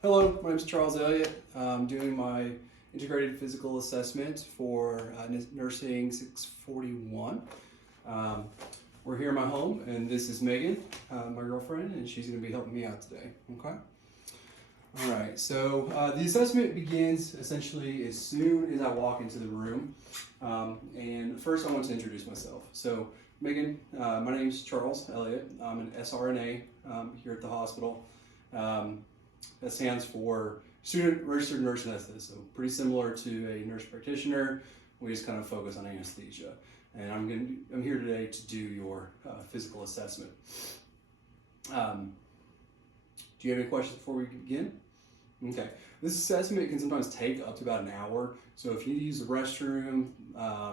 Hello, my name is Charles Elliott. I'm doing my integrated physical assessment for nursing 641. We're here in my home, and this is Megan, my girlfriend, and she's going to be helping me out today. Okay. All right. So the assessment begins essentially as soon as I walk into the room. And first, I want to introduce myself. So, Megan, my name is Charles Elliott. I'm an SRNA here at the hospital. That stands for Student Registered Nurse Anesthetist, so pretty similar to a nurse practitioner. We just kind of focus on anesthesia. And I'm here today to do your physical assessment. Do you have any questions before we begin? Okay. This assessment can sometimes take up to about an hour. So if you need to use the restroom,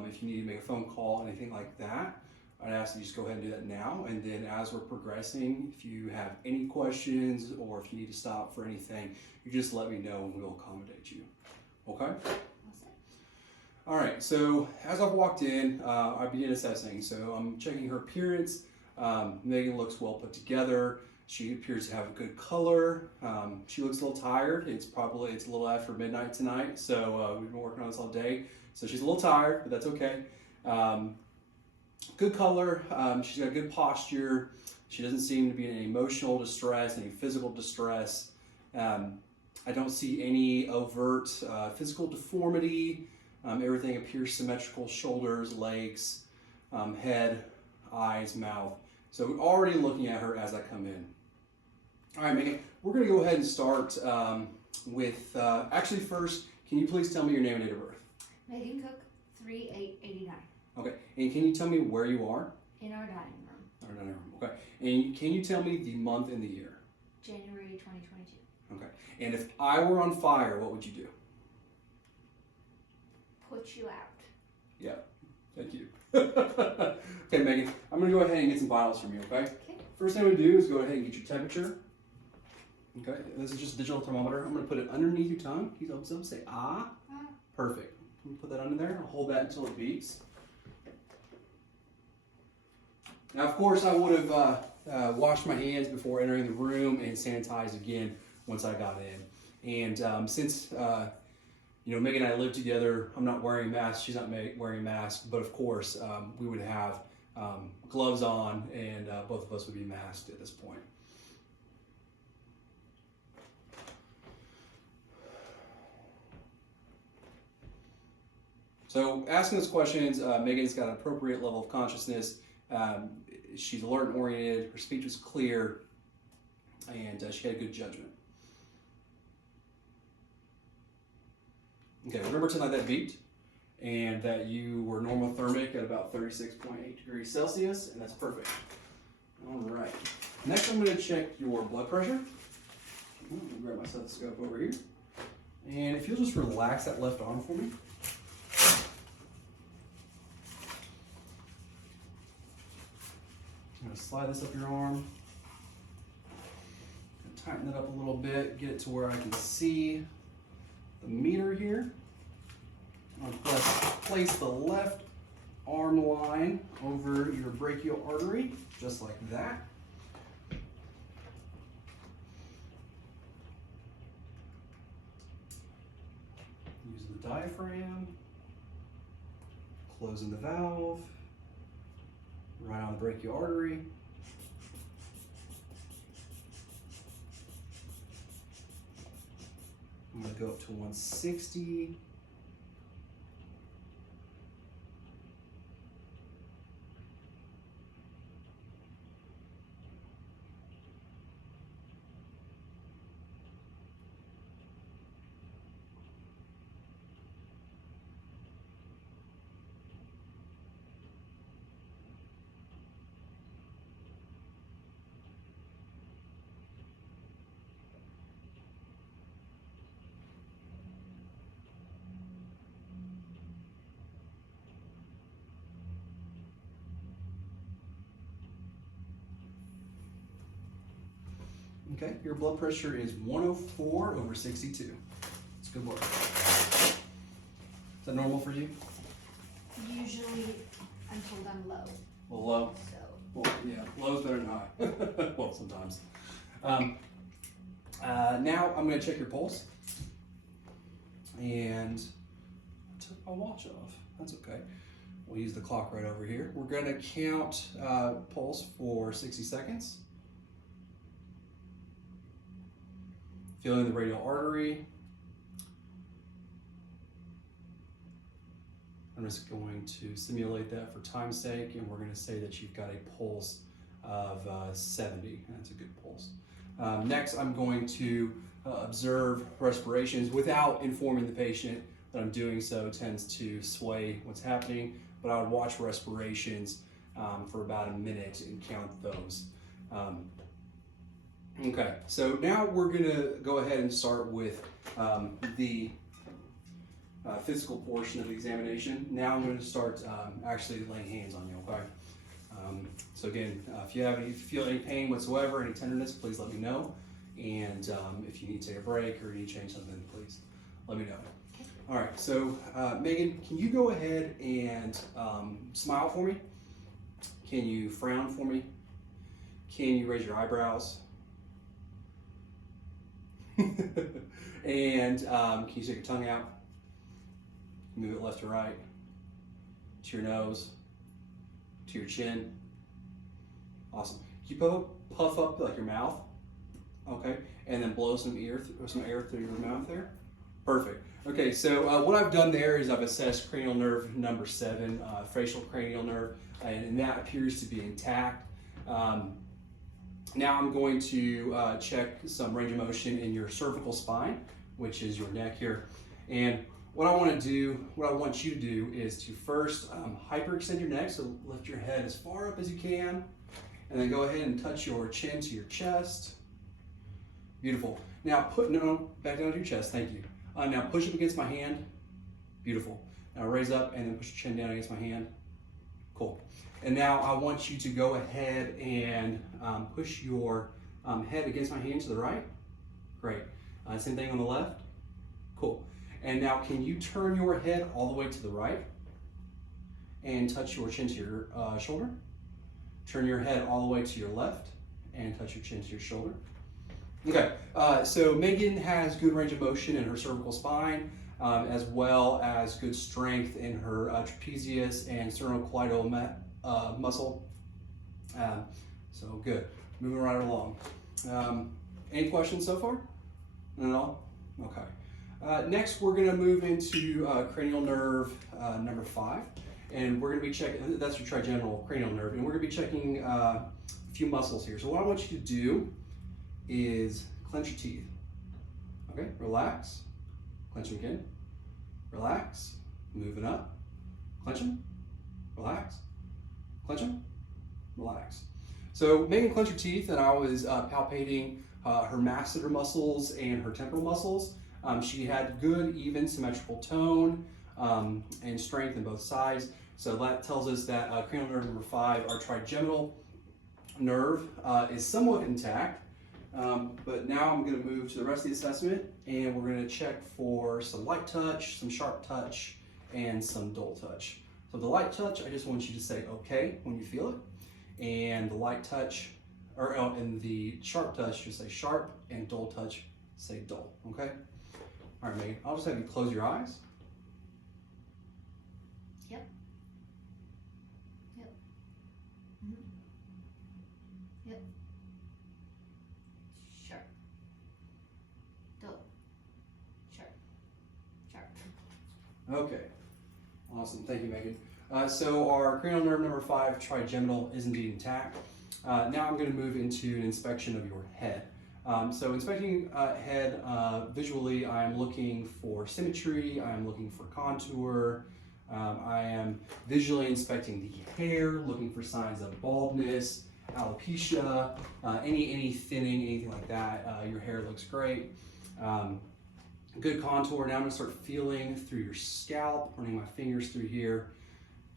if you need to make a phone call, anything like that, I'd ask that you just go ahead and do that now. And then as we're progressing, if you have any questions or if you need to stop for anything, you just let me know and we'll accommodate you. Okay? All right, so as I've walked in, I begin assessing. So I'm checking her appearance. Megan looks well put together. She appears to have a good color. She looks a little tired. It's a little after midnight tonight, so we've been working on this all day. So she's a little tired, but that's okay. Good color. She's got good posture. She doesn't seem to be in any emotional distress, any physical distress. I don't see any overt physical deformity. Everything appears symmetrical: shoulders, legs, head, eyes, mouth. So we're already looking at her as I come in. All right, Megan, we're going to go ahead and start with, actually first, can you please tell me your name and date of birth? Megan Cook, 3/8/89. Okay, and can you tell me where you are? In our dining room. Our dining room, okay. And can you tell me the month and the year? January 2022. Okay, and if I were on fire, what would you do? Put you out. Yeah, thank you. Okay, Megan, I'm going to go ahead and get some vitals from you, okay? Okay. First thing I'm going to do is go ahead and get your temperature. Okay, this is just a digital thermometer. I'm going to put it underneath your tongue. Keep up, say ah. Ah. Perfect. I'm going to put that under there. I'll hold that until it beeps. Now, of course, I would have washed my hands before entering the room and sanitized again once I got in. And since Megan and I live together, I'm not wearing a mask, she's not wearing a mask, but of course, we would have gloves on and both of us would be masked at this point. So asking those questions, Megan's got an appropriate level of consciousness. She's alert and oriented, her speech was clear, and she had good judgment. Okay, remember tonight that beeped, and that you were normothermic at about 36.8 degrees Celsius, and that's perfect. All right. Next, I'm going to check your blood pressure. I'm going to grab my stethoscope over here. And if you'll just relax that left arm for me. I'm going to slide this up your arm. Tighten it up a little bit, get it to where I can see the meter here. I'm going to place the left arm line over your brachial artery, just like that. Using the diaphragm, closing the valve, right on the brachial artery. I'm going to go up to 160. Okay, your blood pressure is 104/62. It's good work. Is that normal for you? Usually I'm told I'm low. Well, low. So Well, yeah, low's better than high. Well, sometimes. Now I'm going to check your pulse. And I took my watch off. That's okay. We'll use the clock right over here. We're going to count pulse for 60 seconds. Feeling the radial artery. I'm just going to simulate that for time's sake, and we're going to say that you've got a pulse of 70. That's a good pulse. Next, I'm going to observe respirations without informing the patient that I'm doing so. Tends to sway what's happening, but I would watch respirations for about a minute and count those. Okay, so now we're going to go ahead and start with the physical portion of the examination. Now I'm going to start actually laying hands on you, okay? So again, if you feel any pain whatsoever, any tenderness, please let me know. And if you need to take a break or you need to change something, please let me know. All right, so Megan, can you go ahead and smile for me? Can you frown for me? Can you raise your eyebrows? And can you stick your tongue out? Move it left to right, to your nose, to your chin. Awesome. Can you puff up like your mouth? Okay, and then blow some air through your mouth there. Perfect. Okay, so what I've done there is I've assessed cranial nerve number 7, facial cranial nerve, and that appears to be intact. Now I'm going to check some range of motion in your cervical spine, which is your neck here. And what I want you to do is to first hyperextend your neck, so lift your head as far up as you can, and then go ahead and touch your chin to your chest. Beautiful. Now back down to your chest, thank you. Now push up against my hand. Beautiful. Now raise up and then push your chin down against my hand. Cool. And now I want you to go ahead and push your head against my hand to the right. Great. Same thing on the left. Cool. And now can you turn your head all the way to the right and touch your chin to your shoulder? Turn your head all the way to your left and touch your chin to your shoulder. Okay, so Megan has good range of motion in her cervical spine, as well as good strength in her trapezius and sternocleidomastoid muscle. So good. Moving right along. Any questions so far? None at all? Okay. Next, we're going to move into cranial nerve number 5, and we're going to be checking, that's your trigeminal cranial nerve, and we're going to be checking a few muscles here. So what I want you to do is clench your teeth. Okay, relax, clench them again, relax, moving up, clench them, relax, clench them, relax. So Megan clenched her teeth, and I was palpating her masseter muscles and her temporal muscles. She had good, even, symmetrical tone and strength in both sides. So that tells us that cranial nerve number 5, our trigeminal nerve, is somewhat intact. But now I'm going to move to the rest of the assessment, and we're going to check for some light touch, some sharp touch, and some dull touch. So the light touch, I just want you to say okay when you feel it, and the light touch, and the sharp touch, just say sharp, and dull touch, say dull. Okay. All right, Megan. I'll just have you close your eyes. Yep. Yep. Mm-hmm. Yep. Sharp. Dull. Sharp. Sharp. Okay. Awesome. Thank you, Megan. So our cranial nerve number 5, trigeminal, is indeed intact. Now I'm going to move into an inspection of your head. So inspecting head visually, I'm looking for symmetry, I'm looking for contour, I am visually inspecting the hair, looking for signs of baldness, alopecia, any thinning, anything like that. Your hair looks great. Good contour. Now I'm going to start feeling through your scalp, running my fingers through here.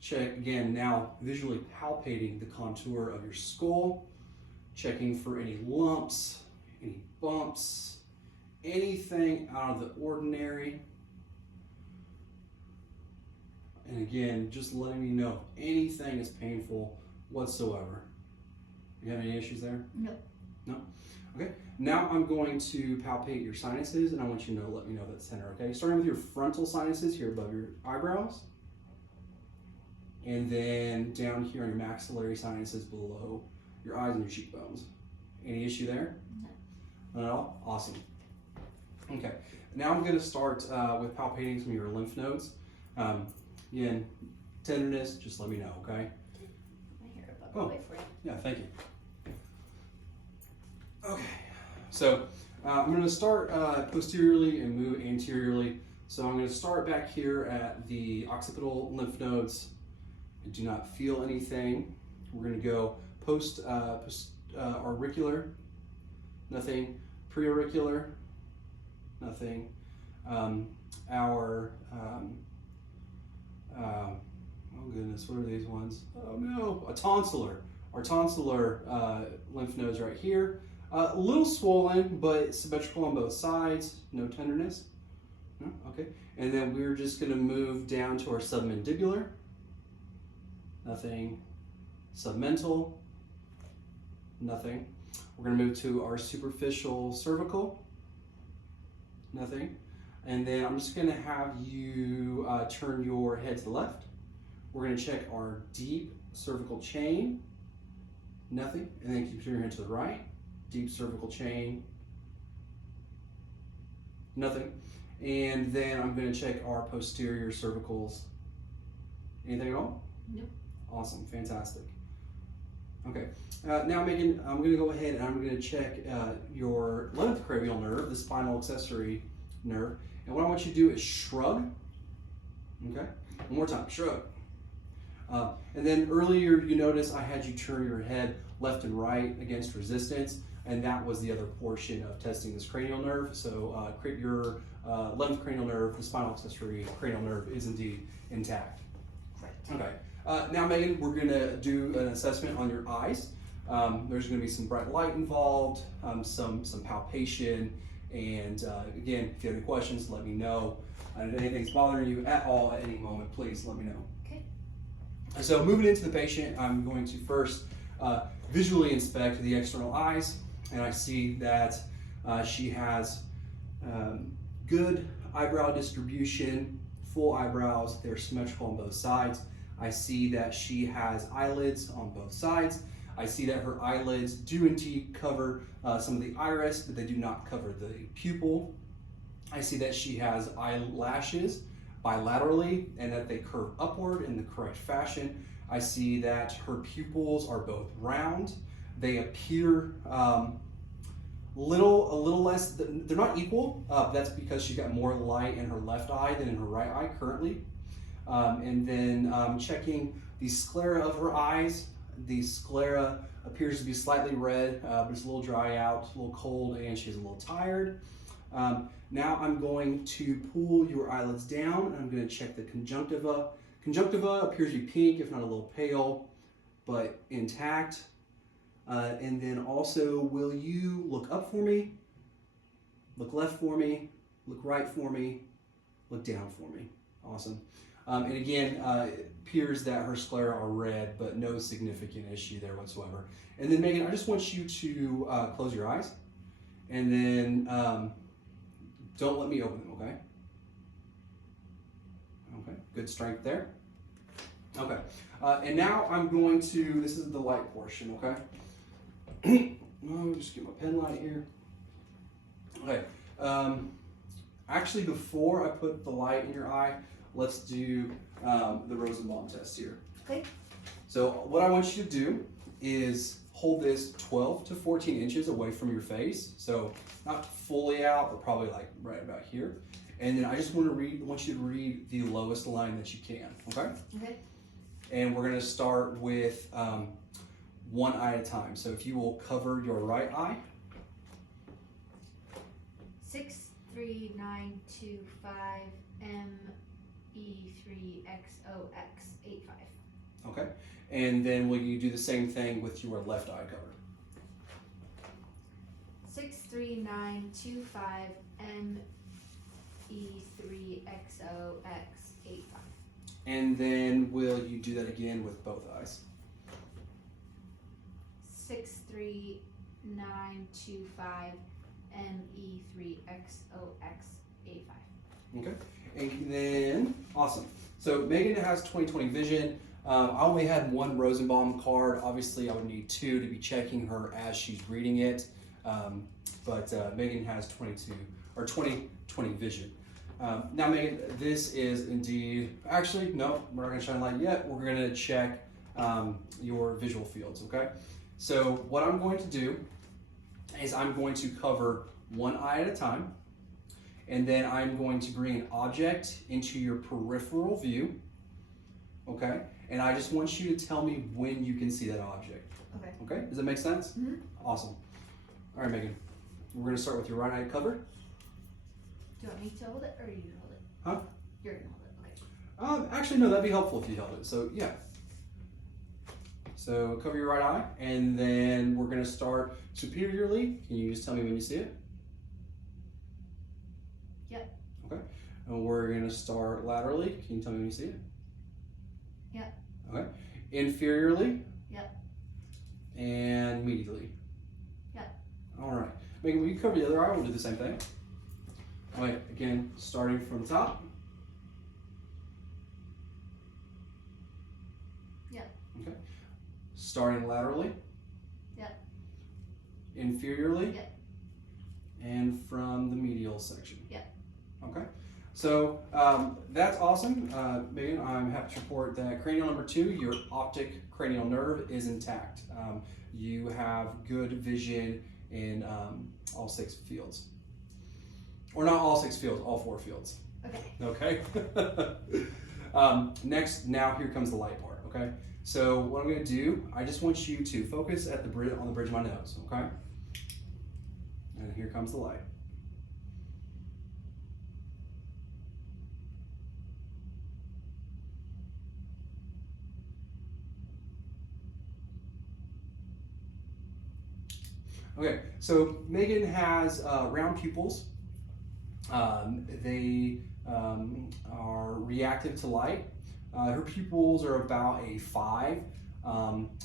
Check again, now visually palpating the contour of your skull, checking for any lumps, any bumps, anything out of the ordinary. And again, just letting me know if anything is painful whatsoever. You have any issues there? No. No? Okay. Now I'm going to palpate your sinuses, and I want you to let me know that center, okay? Starting with your frontal sinuses here above your eyebrows, and then down here on your maxillary sinuses below your eyes and your cheekbones. Any issue there? No. Not at all? Awesome. Okay. Now I'm going to start with palpating some of your lymph nodes. Again, tenderness, just let me know, okay? My hair above the way for you. Yeah, thank you. Okay, so I'm going to start posteriorly and move anteriorly. So I'm going to start back here at the occipital lymph nodes. I do not feel anything. We're going to go auricular, nothing. Preauricular, nothing. Oh goodness, what are these ones? Oh no, our tonsillar lymph nodes right here. A little swollen, but symmetrical on both sides. No tenderness. No? Okay. And then we're just going to move down to our submandibular. Nothing. Submental. Nothing. We're going to move to our superficial cervical. Nothing. And then I'm just going to have you turn your head to the left. We're going to check our deep cervical chain. Nothing. And then keep turning your head to the right. Deep cervical chain. Nothing. And then I'm going to check our posterior cervicals. Anything at all? Nope. Awesome. Fantastic. Okay. Now, Megan, I'm going to go ahead and I'm going to check your 11th cranial nerve, the spinal accessory nerve. And what I want you to do is shrug. Okay. One more time. Shrug. And then earlier you notice I had you turn your head left and right against resistance, and that was the other portion of testing this cranial nerve. So your 11th cranial nerve, the spinal accessory cranial nerve, is indeed intact. Right. Okay. Now, Megan, we're going to do an assessment on your eyes. There's going to be some bright light involved, some palpation, and again, if you have any questions, let me know. And if anything's bothering you at all at any moment, please let me know. Okay. So moving into the patient, I'm going to first visually inspect the external eyes, and I see that she has good eyebrow distribution, full eyebrows. They're symmetrical on both sides. I see that she has eyelids on both sides. I see that her eyelids do indeed cover some of the iris, but they do not cover the pupil. I see that she has eyelashes bilaterally and that they curve upward in the correct fashion. I see that her pupils are both round. They appear a little less, they're not equal. That's because she's got more light in her left eye than in her right eye currently. And then checking the sclera of her eyes. The sclera appears to be slightly red, but it's a little dry out, a little cold, and she's a little tired. Now I'm going to pull your eyelids down, and I'm going to check the conjunctiva. Conjunctiva appears to be pink, if not a little pale, but intact. And then also, will you look up for me, look left for me, look right for me, look down for me? Awesome. And again, it appears that her sclera are red, but no significant issue there whatsoever. And then Megan, I just want you to close your eyes, and then don't let me open them, okay? Okay, good strength there. Okay, and now I'm going to, this is the light portion, okay? Oh, just get my pen light here. Okay, actually before I put the light in your eye, let's do the Rosenbaum test here. Okay. So what I want you to do is hold this 12 to 14 inches away from your face. So not fully out, but probably like right about here. And then I just want you to read the lowest line that you can, okay? Okay. And we're gonna start with one eye at a time. So if you will cover your right eye. 63925 ME3XOX85. Okay. And then will you do the same thing with your left eye covered? 63925 ME3XOX85. And then will you do that again with both eyes? 63925 925ME3XOXA5. Okay, and then, awesome. So Megan has 20/20 vision. I only had one Rosenbaum card. Obviously, I would need two to be checking her as she's reading it. But Megan has 20/20 vision. Now, Megan, this is indeed, actually, no, we're not gonna shine light yet. We're gonna check your visual fields, okay? So what I'm going to do is I'm going to cover one eye at a time, and then I'm going to bring an object into your peripheral view, okay? And I just want you to tell me when you can see that object. Okay. Okay, does that make sense? Mm-hmm. Awesome. All right, Megan, we're gonna start with your right eye covered. Do you want me to hold it or you hold it? Huh? You're gonna hold it, okay. Actually, no, that'd be helpful if you held it. So, yeah. So, cover your right eye, and then we're going to start superiorly. Can you just tell me when you see it? Yep. Okay. And we're going to start laterally. Can you tell me when you see it? Yep. Okay. Inferiorly? Yep. And medially? Yep. All right. Megan, will you cover the other eye? We'll do the same thing. All right. Again, starting from the top. Yep. Okay. Starting laterally. Yep. Inferiorly. Yep. And from the medial section. Yep. Okay. So that's awesome. Megan, I'm happy to report that cranial number 2, your optic cranial nerve, is intact. You have good vision in all 6 fields. Or not all 6 fields, all 4 fields. Okay. Okay. Next, now here comes the light part, okay? So what I'm gonna do, I just want you to focus at the on the bridge of my nose, okay? And here comes the light. Okay, so Megan has round pupils. They are reactive to light. Her pupils are about a 5.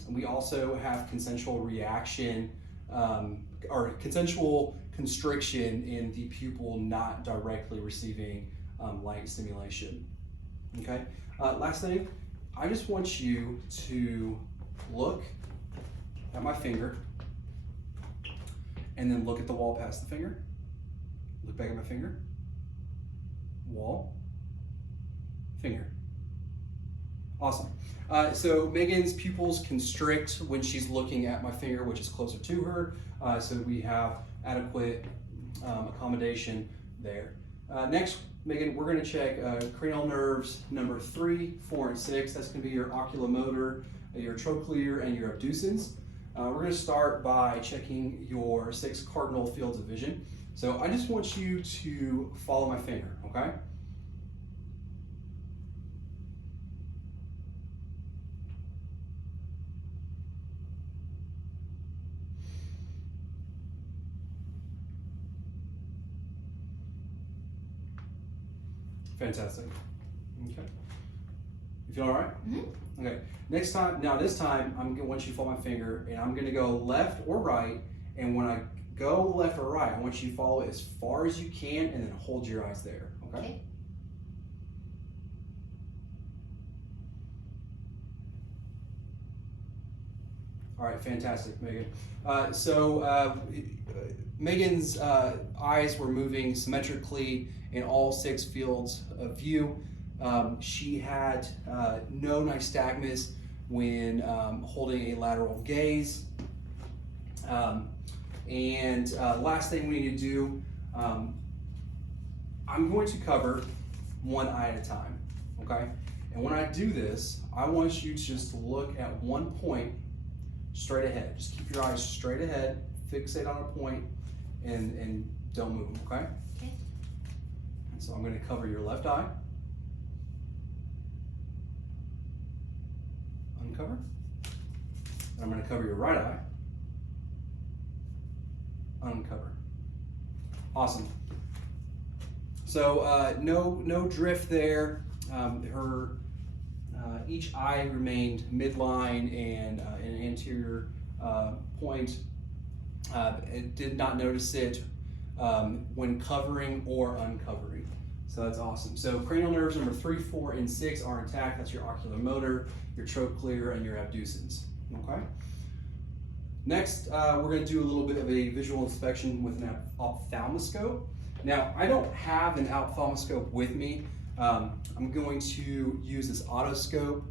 We also have consensual reaction or consensual constriction in the pupil not directly receiving light stimulation. Okay. Last thing, I just want you to look at my finger and then look at the wall past the finger. Look back at my finger. Wall. Finger. Awesome. So Megan's pupils constrict when she's looking at my finger, which is closer to her. So we have adequate accommodation there. Next, Megan, we're going to check cranial nerves number 3, 4, and 6. That's going to be your oculomotor, your trochlear, and your abducens. We're going to start by checking your 6 cardinal fields of vision. So I just want you to follow my finger, okay? Fantastic. Okay. You feel all right? Mm-hmm. Okay. Next time, now this time, I'm going to want you to follow my finger, and I'm going to go left or right. And when I go left or right, I want you to follow it as far as you can, and then hold your eyes there. Okay. All right, fantastic, Megan. Megan's eyes were moving symmetrically in all 6 fields of view. She had no nystagmus when holding a lateral gaze. Last thing we need to do, I'm going to cover one eye at a time, okay? And when I do this, I want you to just look at one point straight ahead. Just keep your eyes straight ahead, fixate on a point, and don't move, okay? Okay. And so I'm going to cover your left eye. Uncover. And I'm going to cover your right eye. Uncover. Awesome. So no drift there. Each eye remained midline and an anterior point. and did not notice it when covering or uncovering. So that's awesome. So cranial nerves number 3, 4, and 6 are intact. That's your oculomotor, your trochlear, and your abducens. Okay. Next, we're going to do a little bit of a visual inspection with an ophthalmoscope. Now, I don't have an ophthalmoscope with me. I'm going to use this otoscope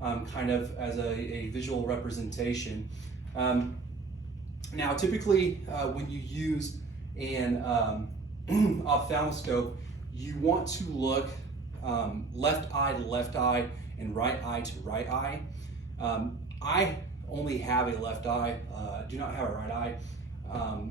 kind of as a visual representation. Now, typically, when you use an ophthalmoscope, you want to look left eye to left eye and right eye to right eye. I only have a left eye, do not have a right eye.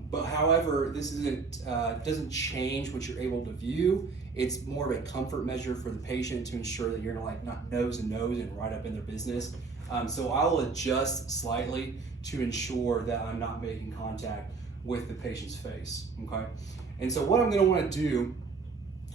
But however, this doesn't change what you're able to view. It's more of a comfort measure for the patient to ensure that you're not nose and right up in their business. So I'll adjust slightly to ensure that I'm not making contact with the patient's face, okay? And so what I'm gonna wanna do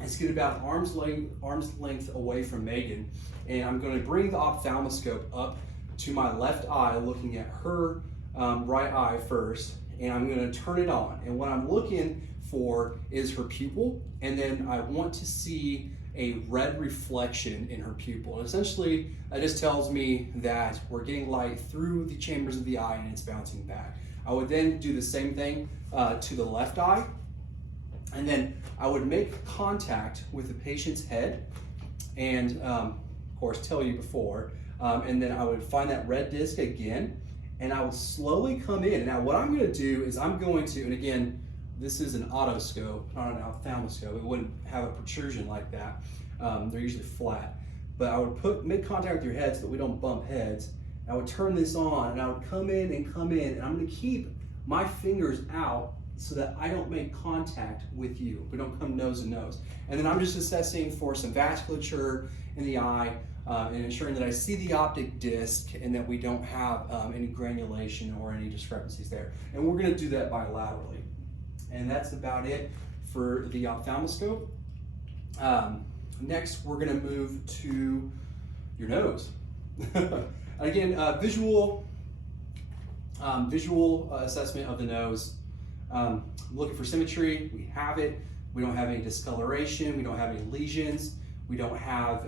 is get about arm's length away from Megan, and I'm gonna bring the ophthalmoscope up to my left eye, looking at her right eye first, and I'm gonna turn it on. And what I'm looking for is her pupil, and then I want to see a red reflection in her pupil. And essentially, that just tells me that we're getting light through the chambers of the eye and it's bouncing back. I would then do the same thing to the left eye, and then I would make contact with the patient's head, and of course tell you before, and then I would find that red disc again, and I would slowly come in. Now what I'm going to do is I'm going to, and again, this is an otoscope, not an ophthalmoscope. It wouldn't have a protrusion like that. They're usually flat. But I would make contact with your head so that we don't bump heads. I would turn this on, and I would come in, and I'm going to keep my fingers out so that I don't make contact with you. We don't come nose to nose. And then I'm just assessing for some vasculature in the eye and ensuring that I see the optic disc and that we don't have any granulation or any discrepancies there. And we're going to do that bilaterally. And that's about it for the ophthalmoscope. Next, we're going to move to your nose. Again, visual assessment of the nose. Looking for symmetry, we have it. We don't have any discoloration. We don't have any lesions. We don't have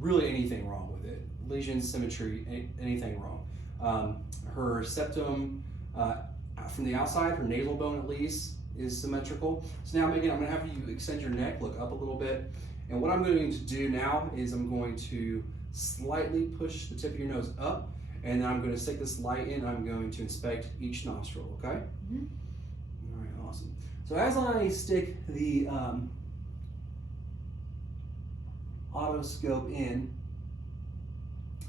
really anything wrong with it. Lesions, symmetry, anything wrong. Her septum from the outside, her nasal bone at least, is symmetrical. So now, Megan, I'm going to have you extend your neck, look up a little bit. And what I'm going to do now is I'm going to slightly push the tip of your nose up, and then I'm going to stick this light in, and I'm going to inspect each nostril, okay? Mm-hmm. All right, awesome. So as I stick the otoscope in,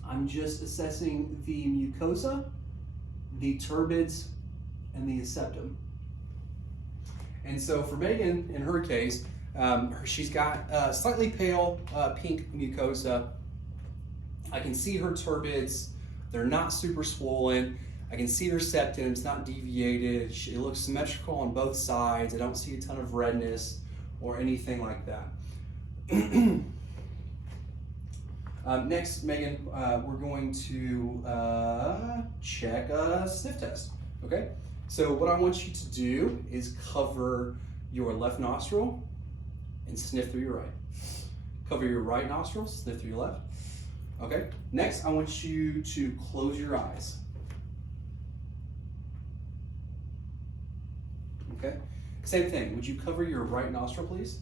I'm just assessing the mucosa, the turbids, and the septum. And so for Megan, in her case, she's got slightly pale pink mucosa. I can see her turbids. They're not super swollen. I can see her septum. It's not deviated. It looks symmetrical on both sides. I don't see a ton of redness or anything like that. Next, Megan, we're going to check a sniff test, okay? So what I want you to do is cover your left nostril and sniff through your right. Cover your right nostril, sniff through your left. Okay, next I want you to close your eyes. Okay, same thing. Would you cover your right nostril, please?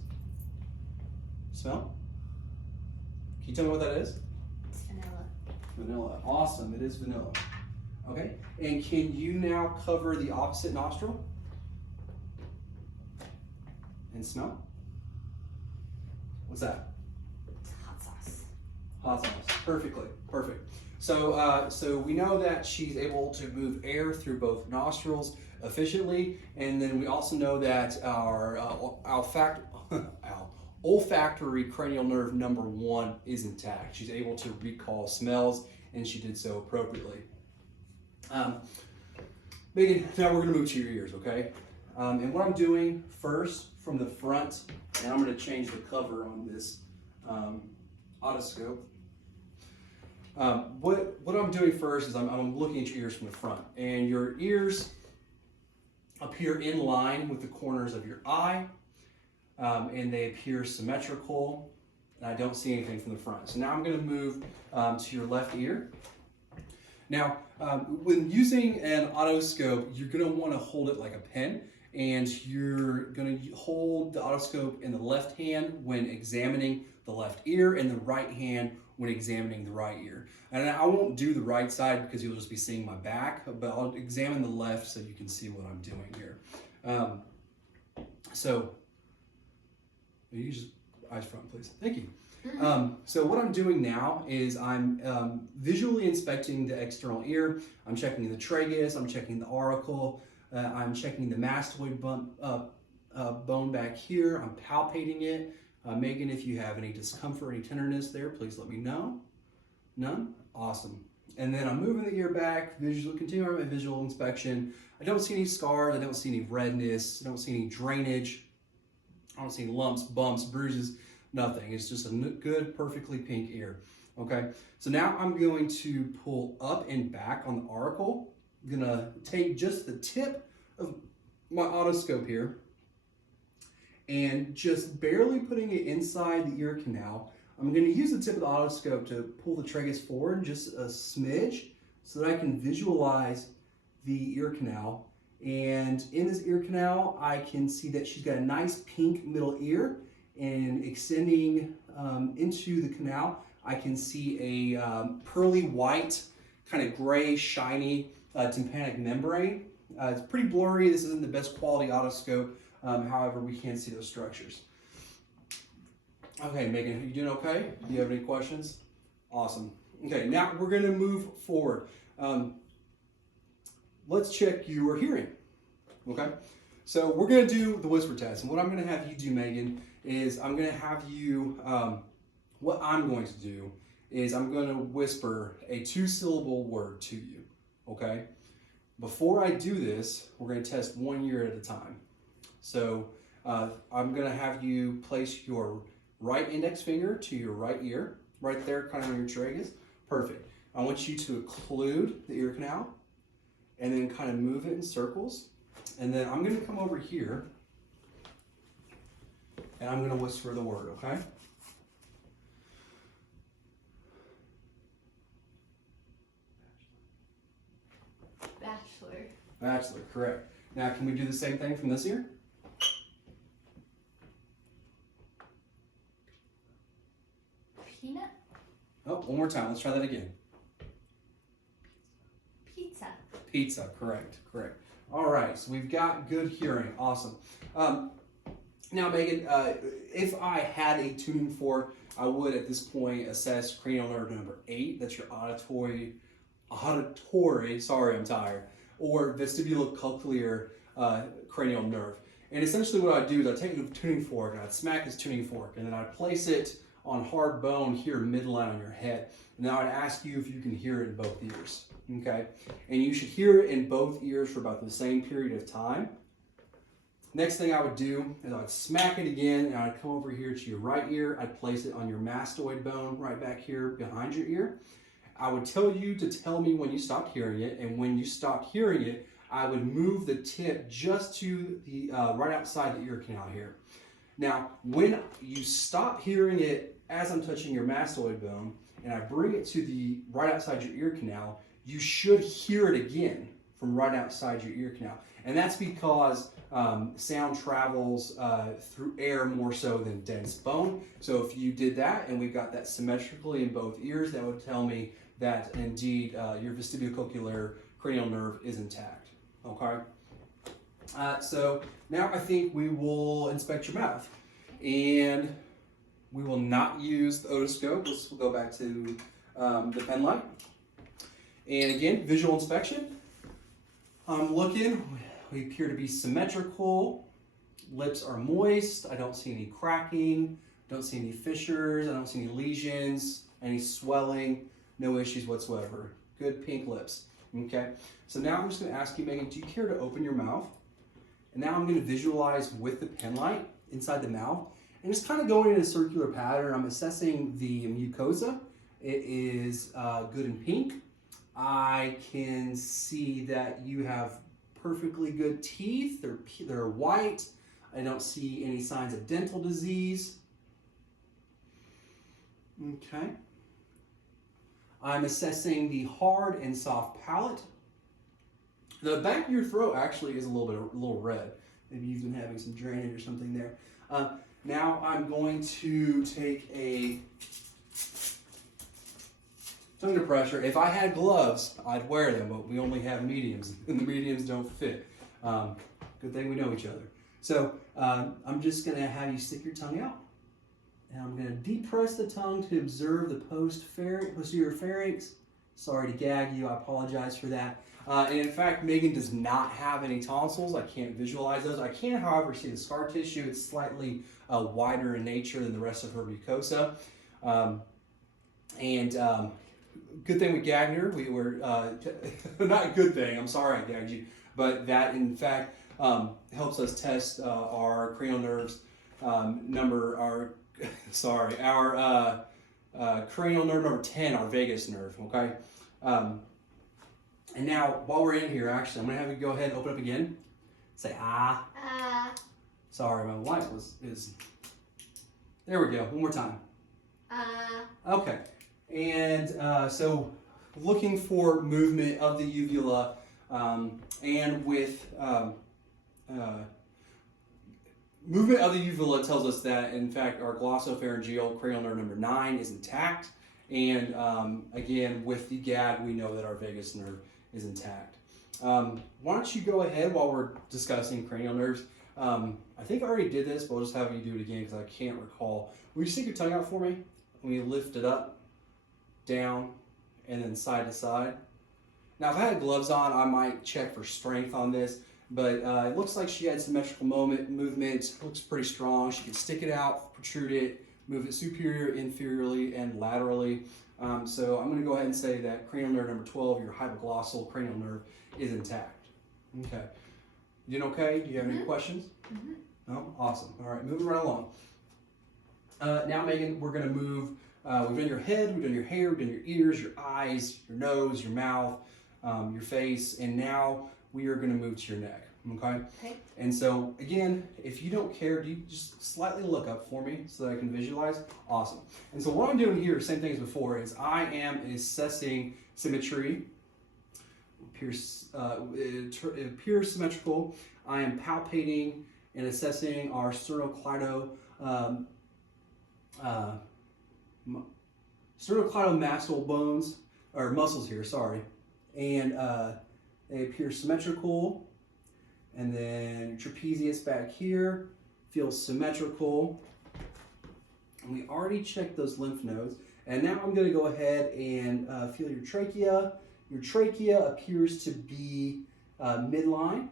Smell? Can you tell me what that is? It's vanilla. Vanilla, awesome, it is vanilla. Okay, and can you now cover the opposite nostril? And smell? What's that? It's hot sauce. Hot sauce, perfectly, perfect. So, so we know that she's able to move air through both nostrils efficiently, and then we also know that our olfactory cranial nerve number 1 is intact. She's able to recall smells, and she did so appropriately. Megan, now we're going to move to your ears, okay? And what I'm doing first from the front, and I'm going to change the cover on this otoscope. What I'm doing first is I'm looking at your ears from the front, and your ears up appear in line with the corners of your eye, and they appear symmetrical. And I don't see anything from the front. So now I'm going to move to your left ear. Now, when using an otoscope, you're going to want to hold it like a pen, and you're going to hold the otoscope in the left hand when examining the left ear and the right hand when examining the right ear. And I won't do the right side because you'll just be seeing my back, but I'll examine the left so you can see what I'm doing here. So you just eyes front, please. Thank you. So what I'm doing now is I'm visually inspecting the external ear. I'm checking the tragus, I'm checking the auricle, I'm checking the mastoid bone back here. I'm palpating it. Megan, if you have any discomfort, any tenderness there, please let me know. None? Awesome. And then I'm moving the ear back, continuing my visual inspection. I don't see any scars, I don't see any redness, I don't see any drainage, I don't see any lumps, bumps, bruises, nothing. It's just a good, perfectly pink ear. Okay, so now I'm going to pull up and back on the auricle. I'm gonna take just the tip of my otoscope here and just barely putting it inside the ear canal. I'm going to use the tip of the otoscope to pull the tragus forward just a smidge so that I can visualize the ear canal. And in this ear canal, I can see that she's got a nice pink middle ear, and extending into the canal, I can see a pearly white, kind of gray, shiny tympanic membrane. It's pretty blurry. This isn't the best quality otoscope. However, we can see those structures. Okay, Megan, are you doing okay? Do you have any questions? Awesome. Okay, now we're going to move forward. Let's check your hearing. Okay, so we're going to do the whisper test. And what I'm going to have you do, Megan, is I'm going to have you, what I'm going to do is I'm going to whisper a 2-syllable word to you. Okay, before I do this, we're going to test 1 ear at a time. So I'm going to have you place your right index finger to your right ear, right there, kind of where your tragus. Perfect. I want you to occlude the ear canal and then kind of move it in circles. And then I'm going to come over here and I'm going to whisper the word, okay? Bachelor. Bachelor, correct. Now, can we do the same thing from this ear? Peanut. Oh, one more time. Let's try that again. Pizza. Pizza, correct, correct. All right, so we've got good hearing. Awesome. Now, Megan, if I had a tuning fork, I would at this point assess cranial nerve number 8. That's your auditory, sorry, I'm tired, or vestibulocochlear cranial nerve. And essentially what I'd do is I'd take the tuning fork and I'd smack this tuning fork and then I'd place it on hard bone here midline on your head. And now I'd ask you if you can hear it in both ears, okay? And you should hear it in both ears for about the same period of time. Next thing I would do is I'd smack it again and I'd come over here to your right ear. I'd place it on your mastoid bone right back here behind your ear. I would tell you to tell me when you stopped hearing it, and when you stopped hearing it, I would move the tip just to the right outside the ear canal here. Now, when you stop hearing it as I'm touching your mastoid bone and I bring it to the right outside your ear canal, you should hear it again from right outside your ear canal. And that's because sound travels through air more so than dense bone. So if you did that and we got that symmetrically in both ears, that would tell me that indeed your vestibulocochlear cranial nerve is intact. Okay? So now I think we will inspect your mouth. And we will not use the otoscope. We'll go back to the pen light. And again, visual inspection. I'm looking. We appear to be symmetrical. Lips are moist. I don't see any cracking. Don't see any fissures. I don't see any lesions, any swelling. No issues whatsoever. Good pink lips. Okay. So now I'm just going to ask you, Megan, do you care to open your mouth? And now I'm going to visualize with the pen light inside the mouth. And just kind of going in a circular pattern. I'm assessing the mucosa. It is good and pink. I can see that you have perfectly good teeth. They're white. I don't see any signs of dental disease. Okay. I'm assessing the hard and soft palate. The back of your throat actually is a little red. Maybe you've been having some drainage or something there. Now I'm going to take a tongue depressor. If I had gloves, I'd wear them, but we only have mediums, and the mediums don't fit. Good thing we know each other. So I'm just going to have you stick your tongue out. And I'm going to depress the tongue to observe the posterior pharynx. Sorry to gag you. I apologize for that. And in fact, Megan does not have any tonsils. I can't visualize those. I can, however, see the scar tissue. It's slightly wider in nature than the rest of her mucosa. Good thing we gagged her. We were, not a good thing, I'm sorry I gagged you, but that in fact helps us test our cranial nerves our cranial nerve number 10, our vagus nerve, okay? And now, while we're in here, actually, I'm going to have you go ahead and open up again. Say, ah. Ah. Sorry, my light is... There we go. One more time. Ah. Okay. And so, looking for movement of the uvula, and with... movement of the uvula tells us that, in fact, our glossopharyngeal cranial nerve number 9 is intact. And again, with the gag, we know that our vagus nerve is intact. Why don't you go ahead while we're discussing cranial nerves? I think I already did this, but I'll just have you do it again because I can't recall. Will you stick your tongue out for me? When you lift it up, down, and then side to side. Now, if I had gloves on, I might check for strength on this, but it looks like she had symmetrical movement. Looks pretty strong. She can stick it out, protrude it, move it superior, inferiorly, and laterally. So I'm going to go ahead and say that cranial nerve number 12, your hypoglossal cranial nerve, is intact. Okay. You doing okay? Do you have any questions? Mm-hmm. No? Awesome. All right, moving right along. Now, Megan, we're going to move. We've done your head, we've done your hair, we've done your ears, your eyes, your nose, your mouth, your face, and now we are going to move to your neck. Okay? Okay. And so, again, if you don't care, do you just slightly look up for me so that I can visualize? Awesome. And so what I'm doing here, same thing as before, is I am assessing symmetry. It appears symmetrical. I am palpating and assessing our sternocleidomastoid bones, or muscles here, sorry. And they appear symmetrical. And then trapezius back here feels symmetrical. And we already checked those lymph nodes. And now I'm going to go ahead and feel your trachea. Your trachea appears to be midline.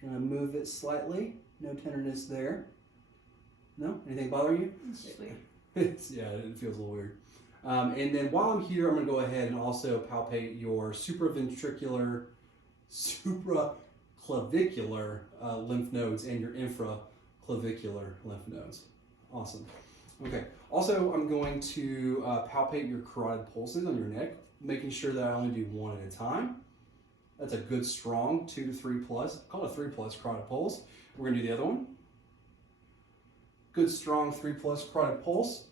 Going to move it slightly. No tenderness there. No? Anything bothering you? It's just weird. Yeah, it feels a little weird. And then while I'm here, I'm going to go ahead and also palpate your supraclavicular lymph nodes and your infraclavicular lymph nodes. Awesome. Okay. Also, I'm going to palpate your carotid pulses on your neck, making sure that I only do one at a time. That's a good strong 2 to 3 plus. I call it a 3 plus carotid pulse. We're going to do the other one. Good strong 3 plus carotid pulse.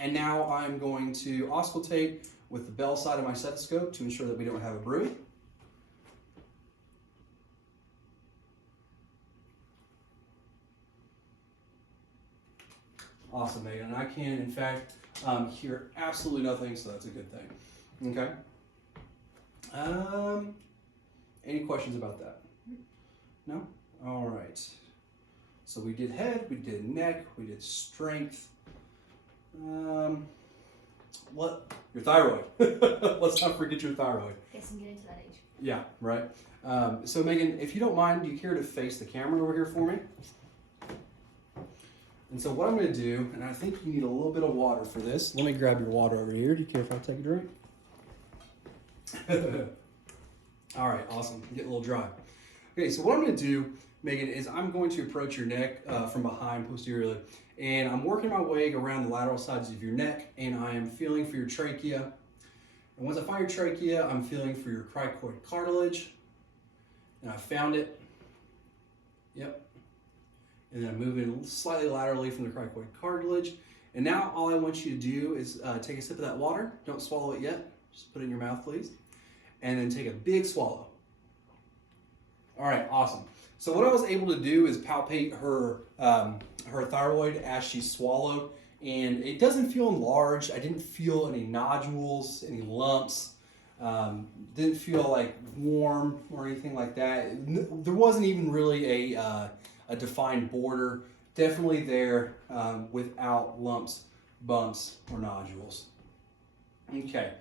And now I'm going to auscultate with the bell side of my stethoscope to ensure that we don't have a bruit. Awesome, Megan. And I can, in fact, hear absolutely nothing, so that's a good thing. Okay? Any questions about that? No? All right. So we did head, we did neck, we did strength. Your thyroid. Let's not forget your thyroid. Guess I'm getting to that age. Yeah, right. So Megan, if you don't mind, do you care to face the camera over here for me? And so what I'm going to do, and I think you need a little bit of water for this. Let me grab your water over here. Do you care if I take a drink? All right, awesome. I'm getting a little dry. Okay, so what I'm going to do, Megan, is I'm going to approach your neck from behind posteriorly. And I'm working my way around the lateral sides of your neck, and I am feeling for your trachea. And once I find your trachea, I'm feeling for your cricoid cartilage. And I found it. Yep. And then I'm moving slightly laterally from the cricoid cartilage. And now all I want you to do is take a sip of that water. Don't swallow it yet. Just put it in your mouth, please. And then take a big swallow. All right, awesome. So what I was able to do is palpate her her thyroid as she swallowed, and it doesn't feel enlarged. I didn't feel any nodules, any lumps. Didn't feel like warm or anything like that. There wasn't even really a defined border. Definitely there without lumps, bumps, or nodules. Okay.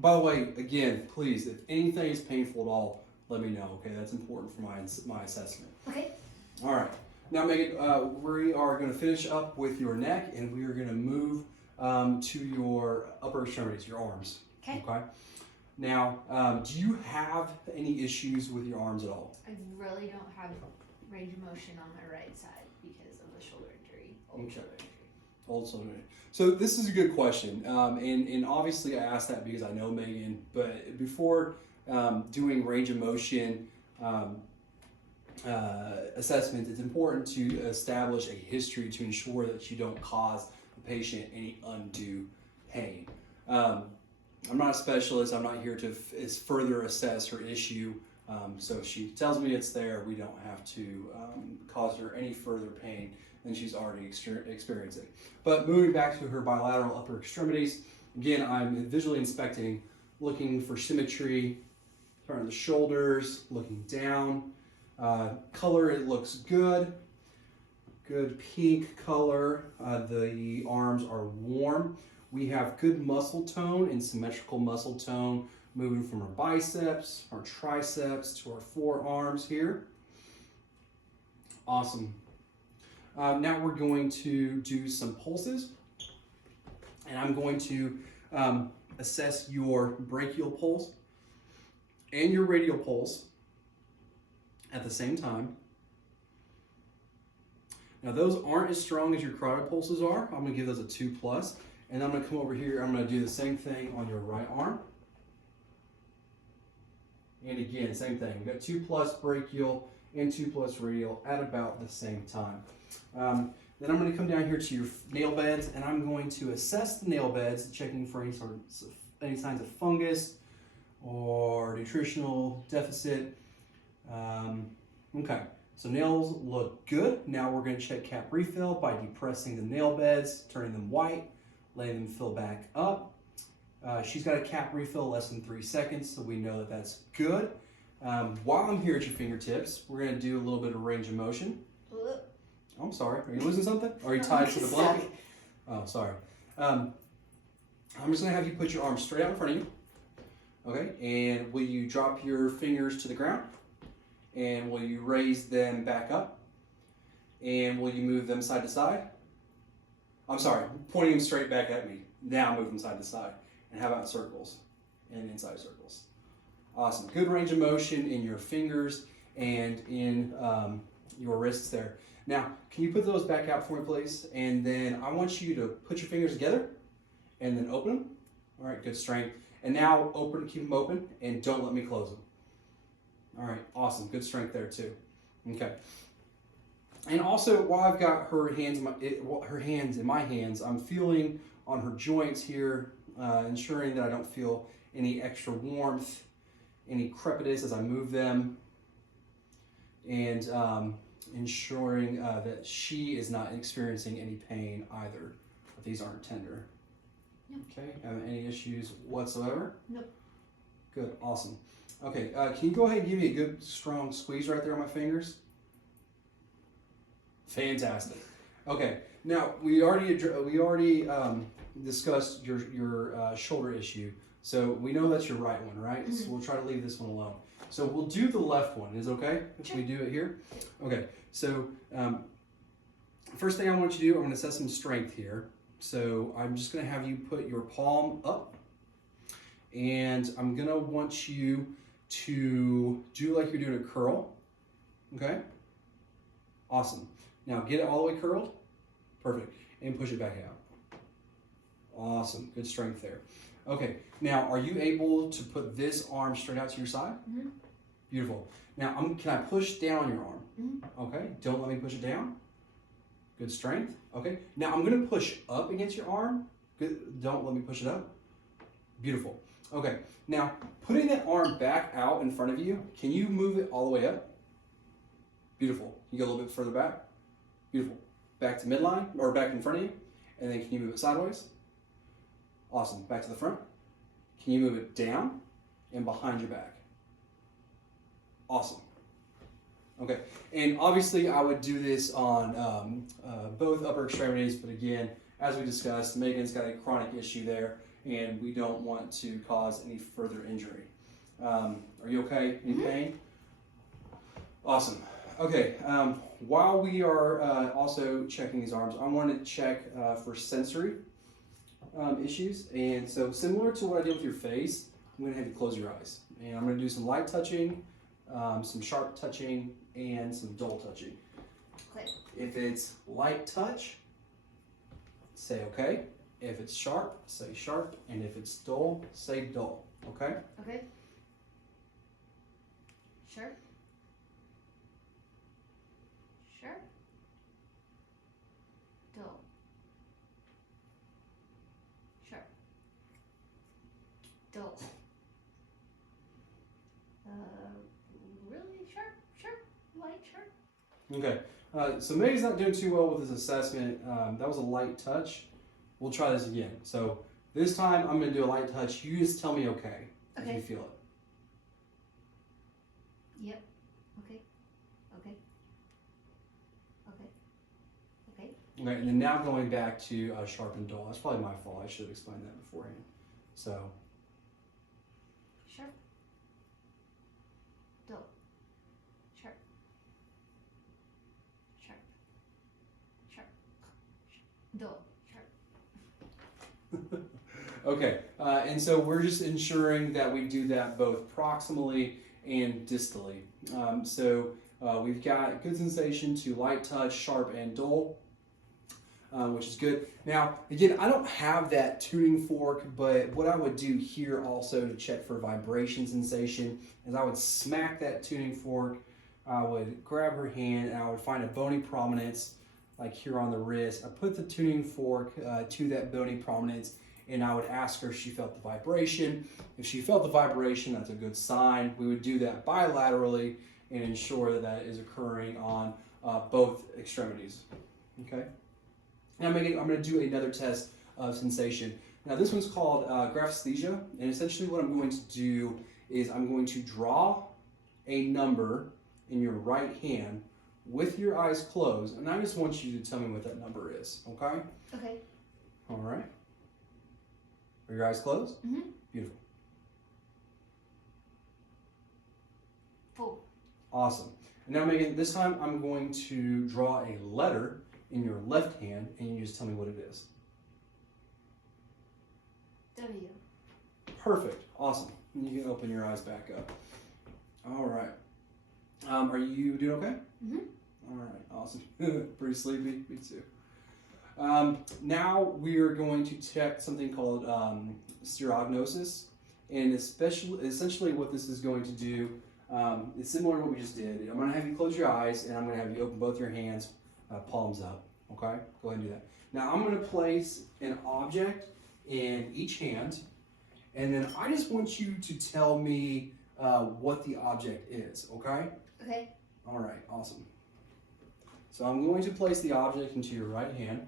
By the way, again, please, if anything is painful at all, let me know, okay? That's important for my assessment. Okay. All right. Now, Megan, we are going to finish up with your neck, and we are going to move to your upper extremities, your arms. Okay. Okay. Now, do you have any issues with your arms at all? I really don't have range of motion on my right side because of the shoulder injury. Old shoulder injury. Old shoulder injury. So this is a good question, and obviously I asked that because I know Megan, but before doing range of motion assessment, it's important to establish a history to ensure that you don't cause the patient any undue pain. I'm not a specialist. I'm not here to further assess her issue. So if she tells me it's there, we don't have to cause her any further pain than she's already experiencing. But moving back to her bilateral upper extremities, again, I'm visually inspecting, looking for symmetry, turning the shoulders, looking down. Color, it looks good. Good pink color. The arms are warm. We have good muscle tone and symmetrical muscle tone moving from our biceps, our triceps to our forearms here. Awesome. Now we're going to do some pulses, and I'm going to assess your brachial pulse and your radial pulse at the same time. Now those aren't as strong as your carotid pulses are. I'm going to give those a 2+. And I'm going to come over here, I'm going to do the same thing on your right arm. And again, same thing. We've got 2+ brachial and 2+ radial at about the same time. Then I'm going to come down here to your nail beds, and I'm going to assess the nail beds, checking for any signs of fungus or nutritional deficit. Okay, so nails look good. Now we're going to check cap refill by depressing the nail beds, turning them white, letting them fill back up. She's got a cap refill less than 3 seconds, so we know that that's good. While I'm here at your fingertips, we're going to do a little bit of range of motion. Oh, I'm sorry. Are you losing something? Or are you tied to the blanket? Oh, sorry. I'm just going to have you put your arms straight out in front of you. Okay, and will you drop your fingers to the ground? And will you raise them back up? And will you move them side to side? I'm sorry, pointing them straight back at me. Now move them side to side. And how about circles and inside circles? Awesome. Good range of motion in your fingers and in your wrists there. Now, can you put those back out for me, please? And then I want you to put your fingers together and then open them. All right, good strength. And now keep them open and don't let me close them. All right, awesome. Good strength there too. Okay. And also, while I've got her hands in my hands, I'm feeling on her joints here, ensuring that I don't feel any extra warmth, any crepitus as I move them, and ensuring that she is not experiencing any pain either. But these aren't tender. Nope. Okay. Any issues whatsoever? Nope. Good. Awesome. Okay. Can you go ahead and give me a good strong squeeze right there on my fingers? Fantastic. Okay, now we already discussed your shoulder issue, so we know that's your right one, right? Mm-hmm. So we'll try to leave this one alone. So we'll do the left one. Is it okay if we do it here? Okay. So first thing I want you to do, I'm going to assess some strength here. So I'm just going to have you put your palm up, and I'm going to want you to do like you're doing a curl. Okay. Awesome. Now get it all the way curled. Perfect. And push it back out. Awesome. Good strength there. Okay. Now, are you able to put this arm straight out to your side? Mm-hmm. Beautiful. Now, can I push down on your arm? Mm-hmm. Okay, don't let me push it down. Good strength. Okay, now I'm gonna push up against your arm. Good, don't let me push it up. Beautiful. Okay, now putting that arm back out in front of you, can you move it all the way up? Beautiful. You go a little bit further back. Beautiful. Back to midline, or back in front of you. And then can you move it sideways? Awesome. Back to the front. Can you move it down and behind your back? Awesome. Okay, and obviously I would do this on both upper extremities, but again, as we discussed, Megan's got a chronic issue there, and we don't want to cause any further injury. Are you okay? Any pain? Awesome. Okay, while we are also checking these arms, I want to check for sensory issues, and so similar to what I did with your face, I'm going to have you close your eyes, and I'm going to do some light touching, some sharp touching, and some dull touching. Okay. If it's light touch, say okay. If it's sharp, say sharp. And if it's dull, say dull. Okay? Okay. Sure. Sure. Dull. Sure. Dull. Really sharp, sharp, light, sharp. Okay. So Meg's not doing too well with his assessment. That was a light touch. We'll try this again. So this time I'm going to do a light touch. You just tell me okay if you feel it. Yep. Okay. Okay. Okay. Okay. Okay. And then now going back to sharp and dull. That's probably my fault. I should have explained that beforehand. So. Sharp. Dull. Sharp. Sharp. Sharp. Dull. Sharp. Okay, and so we're just ensuring that we do that both proximally and distally. So we've got good sensation to light touch, sharp, and dull, which is good. Now, again, I don't have that tuning fork, but what I would do here also to check for vibration sensation is I would smack that tuning fork, I would grab her hand, and I would find a bony prominence, like here on the wrist. I put the tuning fork to that bony prominence, and I would ask her if she felt the vibration. If she felt the vibration, that's a good sign. We would do that bilaterally and ensure that that is occurring on both extremities. Okay. Now I'm going to do another test of sensation. Now this one's called graphesthesia, and essentially what I'm going to do is I'm going to draw a number in your right hand with your eyes closed, and I just want you to tell me what that number is, okay? Okay. All right. Are your eyes closed? Mm-hmm. Beautiful. 4. Awesome. And now, Megan, this time I'm going to draw a letter in your left hand, and you just tell me what it is. W. Perfect. Awesome. And you can open your eyes back up. All right. Are you doing okay? Mm-hmm. All right. Awesome. Pretty sleepy? Me too. Now we are going to check something called stereognosis, and essentially what this is going to do is similar to what we just did. I'm going to have you close your eyes, and I'm going to have you open both your hands, palms up. Okay? Go ahead and do that. Now I'm going to place an object in each hand, and then I just want you to tell me what the object is. Okay? Okay. All right. Awesome. So I'm going to place the object into your right hand.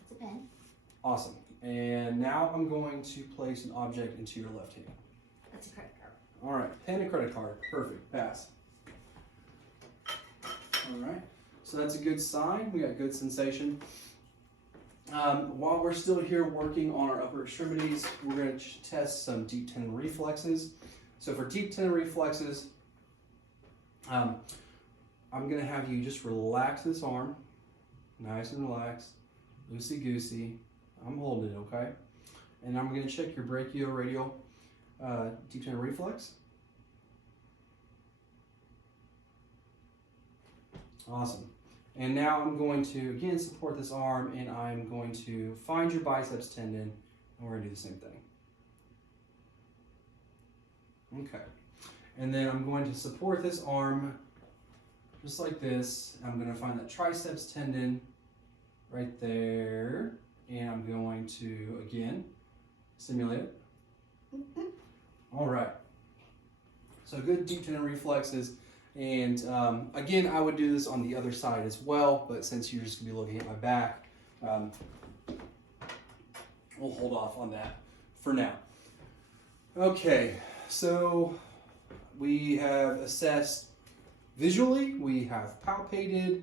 It's a pen. Awesome. And now I'm going to place an object into your left hand. That's a credit card. All right. Pen and credit card. Perfect. Pass. All right. So that's a good sign. We got good sensation. While we're still here working on our upper extremities, we're going to test some deep tendon reflexes. So for deep tendon reflexes, I'm going to have you just relax this arm, nice and relaxed, loosey-goosey. I'm holding it, okay? And I'm going to check your brachioradial deep tendon reflex. Awesome. And now I'm going to, again, support this arm, and I'm going to find your biceps tendon, and we're going to do the same thing. Okay. And then I'm going to support this arm just like this. I'm going to find that triceps tendon right there. And I'm going to, again, stimulate it. All right. So good deep tendon reflexes. And again, I would do this on the other side as well, but since you're just going to be looking at my back, we'll hold off on that for now. Okay, so we have assessed visually, we have palpated,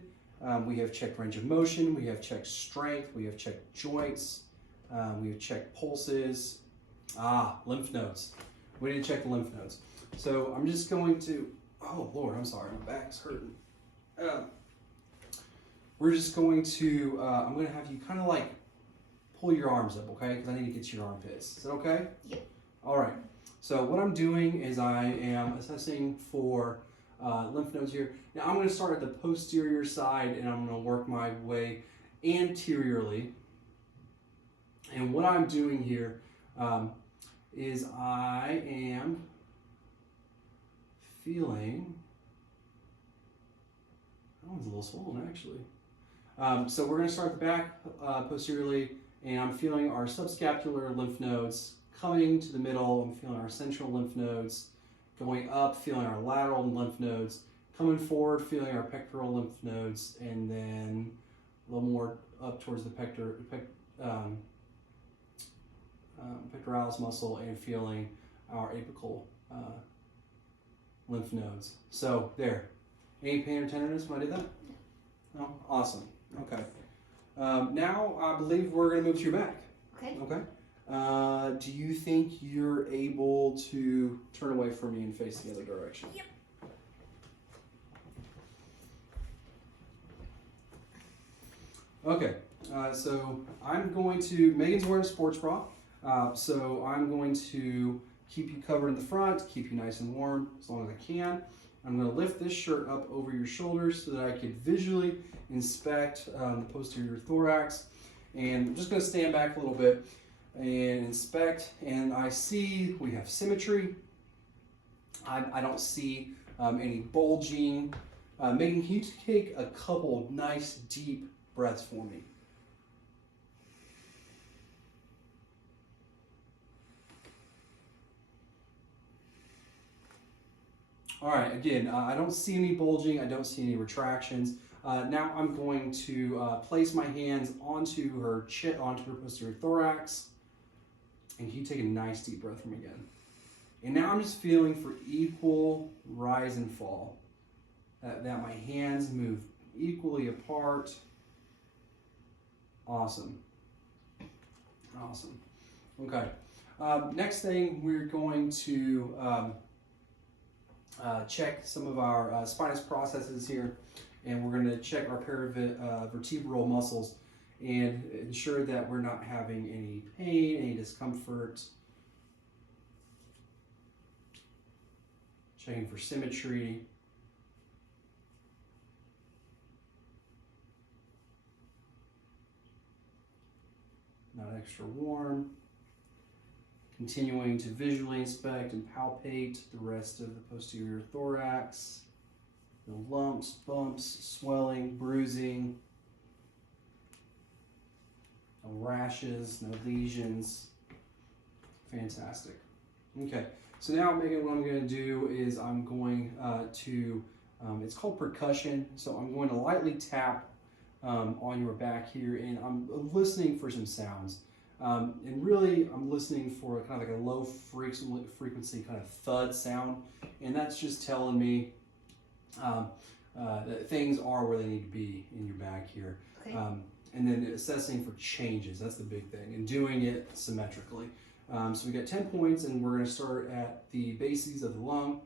we have checked range of motion, we have checked strength, we have checked joints, we have checked pulses, lymph nodes. We didn't check the lymph nodes. So I'm just going to, oh Lord, I'm sorry, my back's hurting. We're just going to, I'm going to have you kind of like pull your arms up, okay? Because I need to get to your armpits. Is that okay? Yep. All right. So what I'm doing is I am assessing for lymph nodes here. Now I'm going to start at the posterior side and I'm going to work my way anteriorly. And what I'm doing here is I am feeling, that one's a little swollen actually. So we're going to start at the back posteriorly, and I'm feeling our subscapular lymph nodes coming to the middle. I'm feeling our central lymph nodes going up, feeling our lateral lymph nodes coming forward, feeling our pectoral lymph nodes, and then a little more up towards the pectoralis muscle, and feeling our apical lymph nodes. So there. Any pain or tenderness when I did that? No? Awesome. Okay. Now I believe we're going to move to your back. Okay. Okay. Do you think you're able to turn away from me and face the other direction? Yep. Okay. So I'm going to, Megan's wearing a sports bra. So I'm going to keep you covered in the front, keep you nice and warm as long as I can. I'm going to lift this shirt up over your shoulders so that I can visually inspect the posterior thorax. And I'm just going to stand back a little bit and inspect. And I see we have symmetry. I don't see any bulging. Megan, can you take a couple nice deep breaths for me? All right, again, I don't see any bulging, I don't see any retractions. Now I'm going to place my hands onto her posterior thorax. And can you take a nice deep breath from me again? And now I'm just feeling for equal rise and fall. That my hands move equally apart. Awesome. Awesome. Okay. Next thing, we're going to check some of our spinous processes here, and we're going to check our paravertebral muscles and ensure that we're not having any pain, any discomfort. Checking for symmetry. Not extra warm. Continuing to visually inspect and palpate the rest of the posterior thorax. No lumps, bumps, swelling, bruising. No rashes, no lesions. Fantastic. Okay, so now Megan, what I'm going to do is I'm going to, it's called percussion, so I'm going to lightly tap on your back here, and I'm listening for some sounds. And really, I'm listening for kind of like a low frequency kind of thud sound, and that's just telling me that things are where they need to be in your back here. Okay. And then assessing for changes, that's the big thing, and doing it symmetrically. So we got 10 points, and we're going to start at the bases of the lung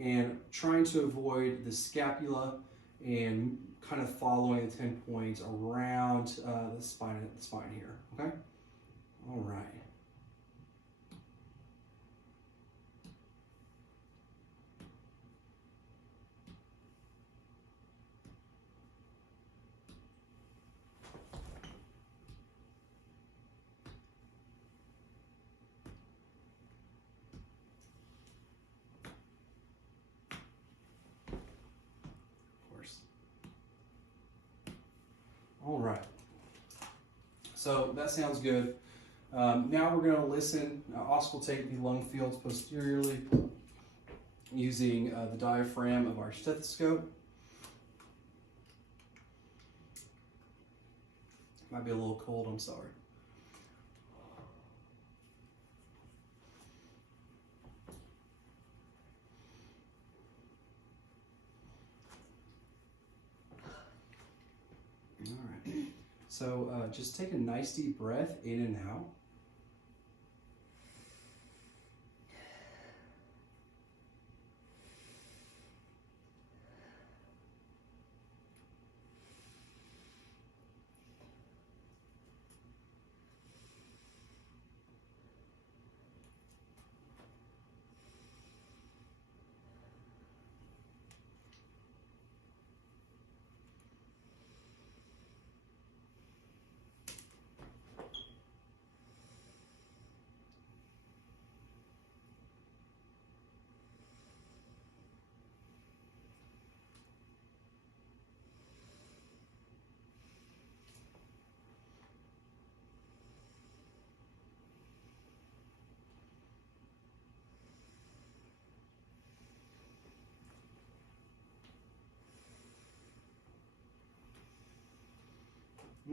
and trying to avoid the scapula and kind of following the 10 points around the spine here, okay? All right. All right. So that sounds good. Now we're going to listen, auscultate the lung fields posteriorly using the diaphragm of our stethoscope. Might be a little cold, I'm sorry. All right. So just take a nice deep breath in and out.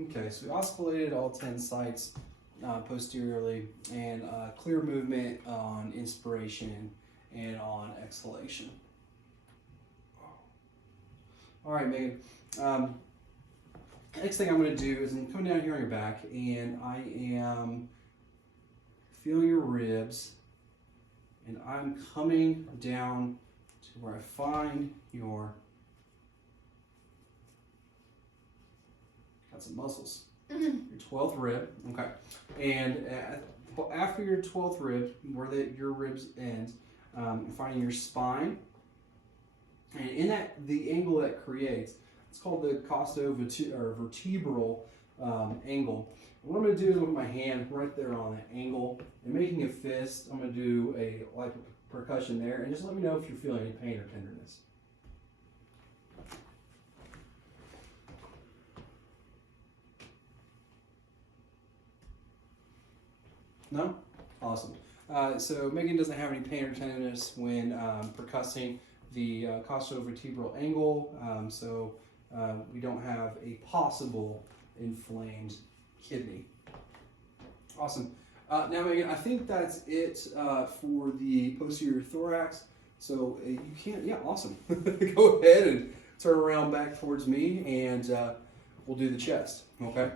Okay, so we oscillated all 10 sites posteriorly, and clear movement on inspiration and on exhalation. All right, Megan. Next thing I'm going to do is I'm coming down here on your back, and I am feeling your ribs, and I'm coming down to where I find your got some muscles. Your 12th rib, okay. And after your 12th rib, where your ribs end, finding your spine, and in that the angle that creates, it's called the costovertebral angle. And what I'm going to do is with my hand right there on that angle and making a fist. I'm going to do a percussion there, and just let me know if you're feeling any pain or tenderness. No? Awesome. So Megan doesn't have any pain or tenderness when percussing the costovertebral angle, so we don't have a possible inflamed kidney. Awesome. Now Megan, I think that's it for the posterior thorax. So you can't, yeah, awesome. Go ahead and turn around back towards me, and we'll do the chest, okay?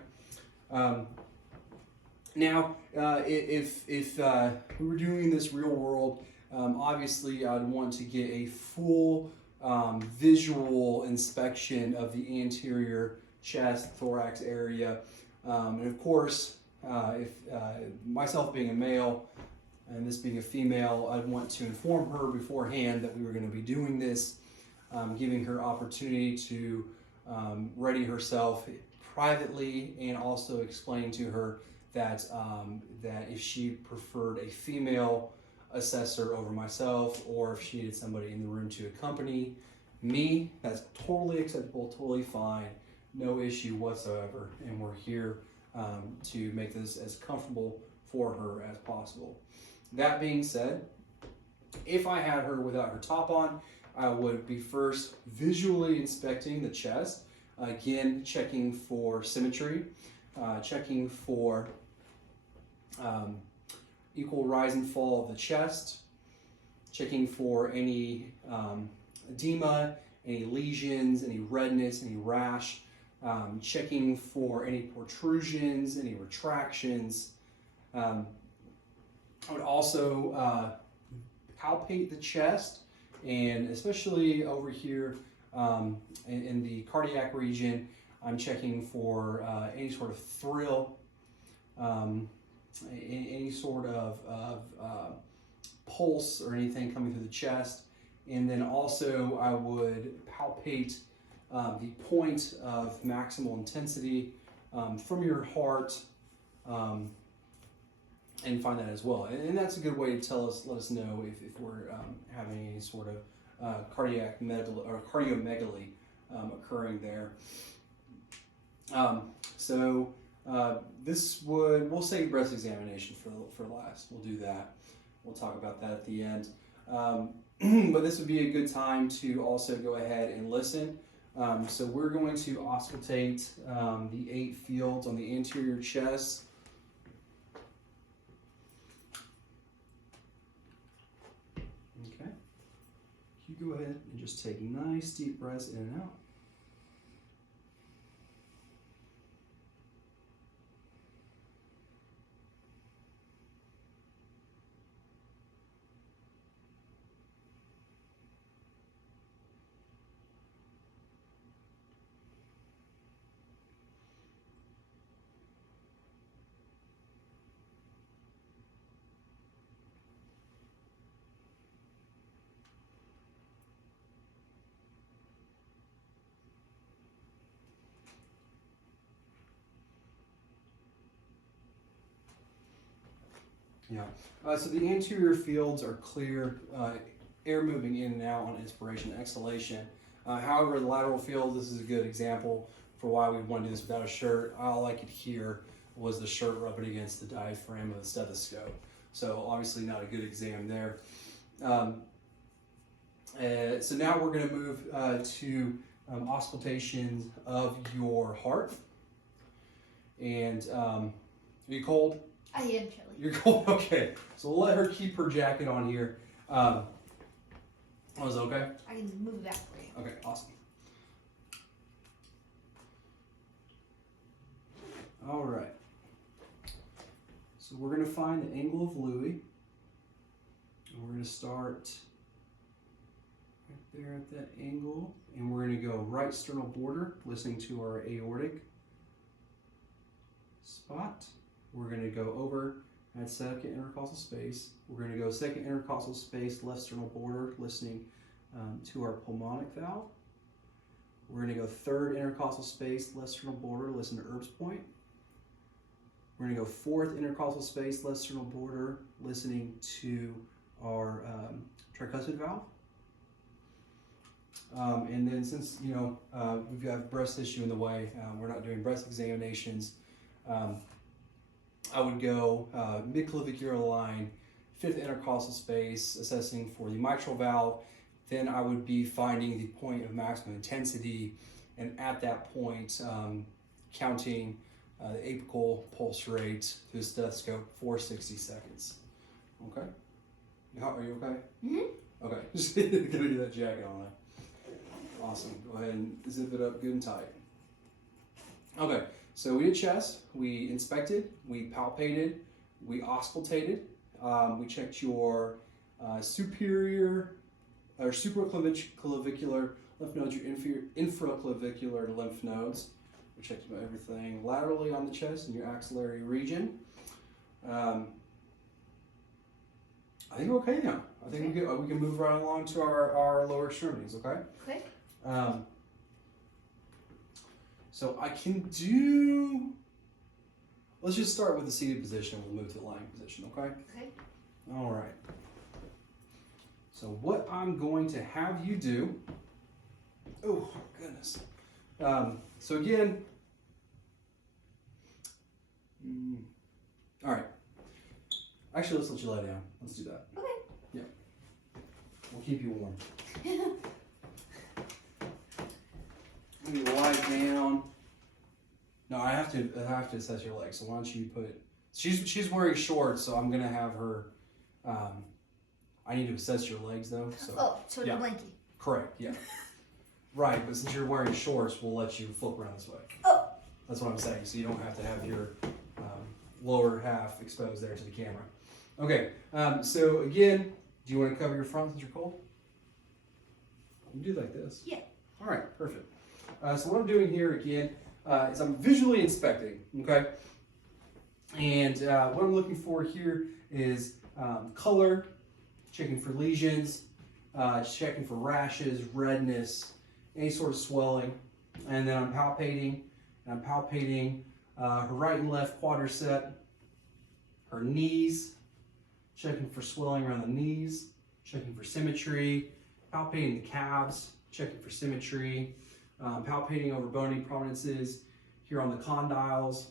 Now, if we were doing this real world, obviously I'd want to get a full visual inspection of the anterior chest, thorax area. And of course, if myself being a male and this being a female, I'd want to inform her beforehand that we were going to be doing this, giving her opportunity to ready herself privately, and also explaining to her that if she preferred a female assessor over myself, or if she needed somebody in the room to accompany me, that's totally acceptable, totally fine, no issue whatsoever, and we're here to make this as comfortable for her as possible. That being said, if I had her without her top on, I would be first visually inspecting the chest, again checking for symmetry, checking for equal rise and fall of the chest, checking for any edema, any lesions, any redness, any rash, checking for any protrusions, any retractions. I would also palpate the chest, and especially over here in the cardiac region, I'm checking for any sort of thrill, any sort of pulse or anything coming through the chest. And then also I would palpate the point of maximal intensity from your heart, and find that as well. And that's a good way to let us know if we're having any sort of cardiac or cardiomegaly occurring there. We'll save breast examination for last. We'll do that. We'll talk about that at the end. But this would be a good time to also go ahead and listen. So we're going to auscultate the 8 fields on the anterior chest. Okay. You go ahead and just take nice deep breaths in and out. Yeah. So the anterior fields are clear, air moving in and out on inspiration and exhalation. However, the lateral field, this is a good example for why we want to do this without a shirt. All I could hear was the shirt rubbing against the diaphragm of the stethoscope. So obviously not a good exam there. So now we're going to move to auscultations of your heart. And are you cold? I am chilly. You're cold? Okay. So we'll let her keep her jacket on here. Was it okay? I can move it back for you. Okay, awesome. All right. So we're going to find the angle of Louis. And we're going to start right there at that angle. And we're going to go right sternal border, listening to our aortic spot. We're going to go over at second intercostal space. We're going to go second intercostal space, left sternal border, listening to our pulmonic valve. We're going to go third intercostal space, left sternal border, listen to Erb's point. We're going to go fourth intercostal space, left sternal border, listening to our tricuspid valve. And then since, we've got breast tissue in the way, we're not doing breast examinations, I would go mid-clavicular line, fifth intercostal space, assessing for the mitral valve. Then I would be finding the point of maximum intensity, and at that point, counting the apical pulse rate through the stethoscope for 60 seconds. Okay? Are you okay? Mm-hmm. Okay. Just gonna get that jacket on there. Awesome. Go ahead and zip it up good and tight. Okay. So we did chest, we inspected, we palpated, we auscultated, we checked your superior or supraclavicular lymph nodes, your infraclavicular lymph nodes. We checked everything laterally on the chest and your axillary region. I think we're okay now. I think we can move right along to our lower extremities, okay? Okay. So I can do, let's just start with the seated position. We'll move to the lying position, okay? Okay. All right. So what I'm going to have you do, oh goodness. So again, all right. Actually, let's let you lie down. Let's do that. Okay. Yeah. We'll keep you warm. Let me lie down. No, I have to assess your legs. So why don't you put? She's wearing shorts, so I'm gonna have her. I need to assess your legs though. So so yeah. the blankie. Correct. Yeah. Right, but since you're wearing shorts, we'll let you flip around this way. Oh. That's what I'm saying. So you don't have to have your lower half exposed there to the camera. Okay. So again, do you want to cover your front since you're cold? You can do like this. Yeah. All right. Perfect. So what I'm doing here again is I'm visually inspecting, okay? And what I'm looking for here is color, checking for lesions, checking for rashes, redness, any sort of swelling. And then I'm palpating her right and left quadricep, her knees, checking for swelling around the knees, checking for symmetry, palpating the calves, checking for symmetry, palpating over bony prominences here on the condyles,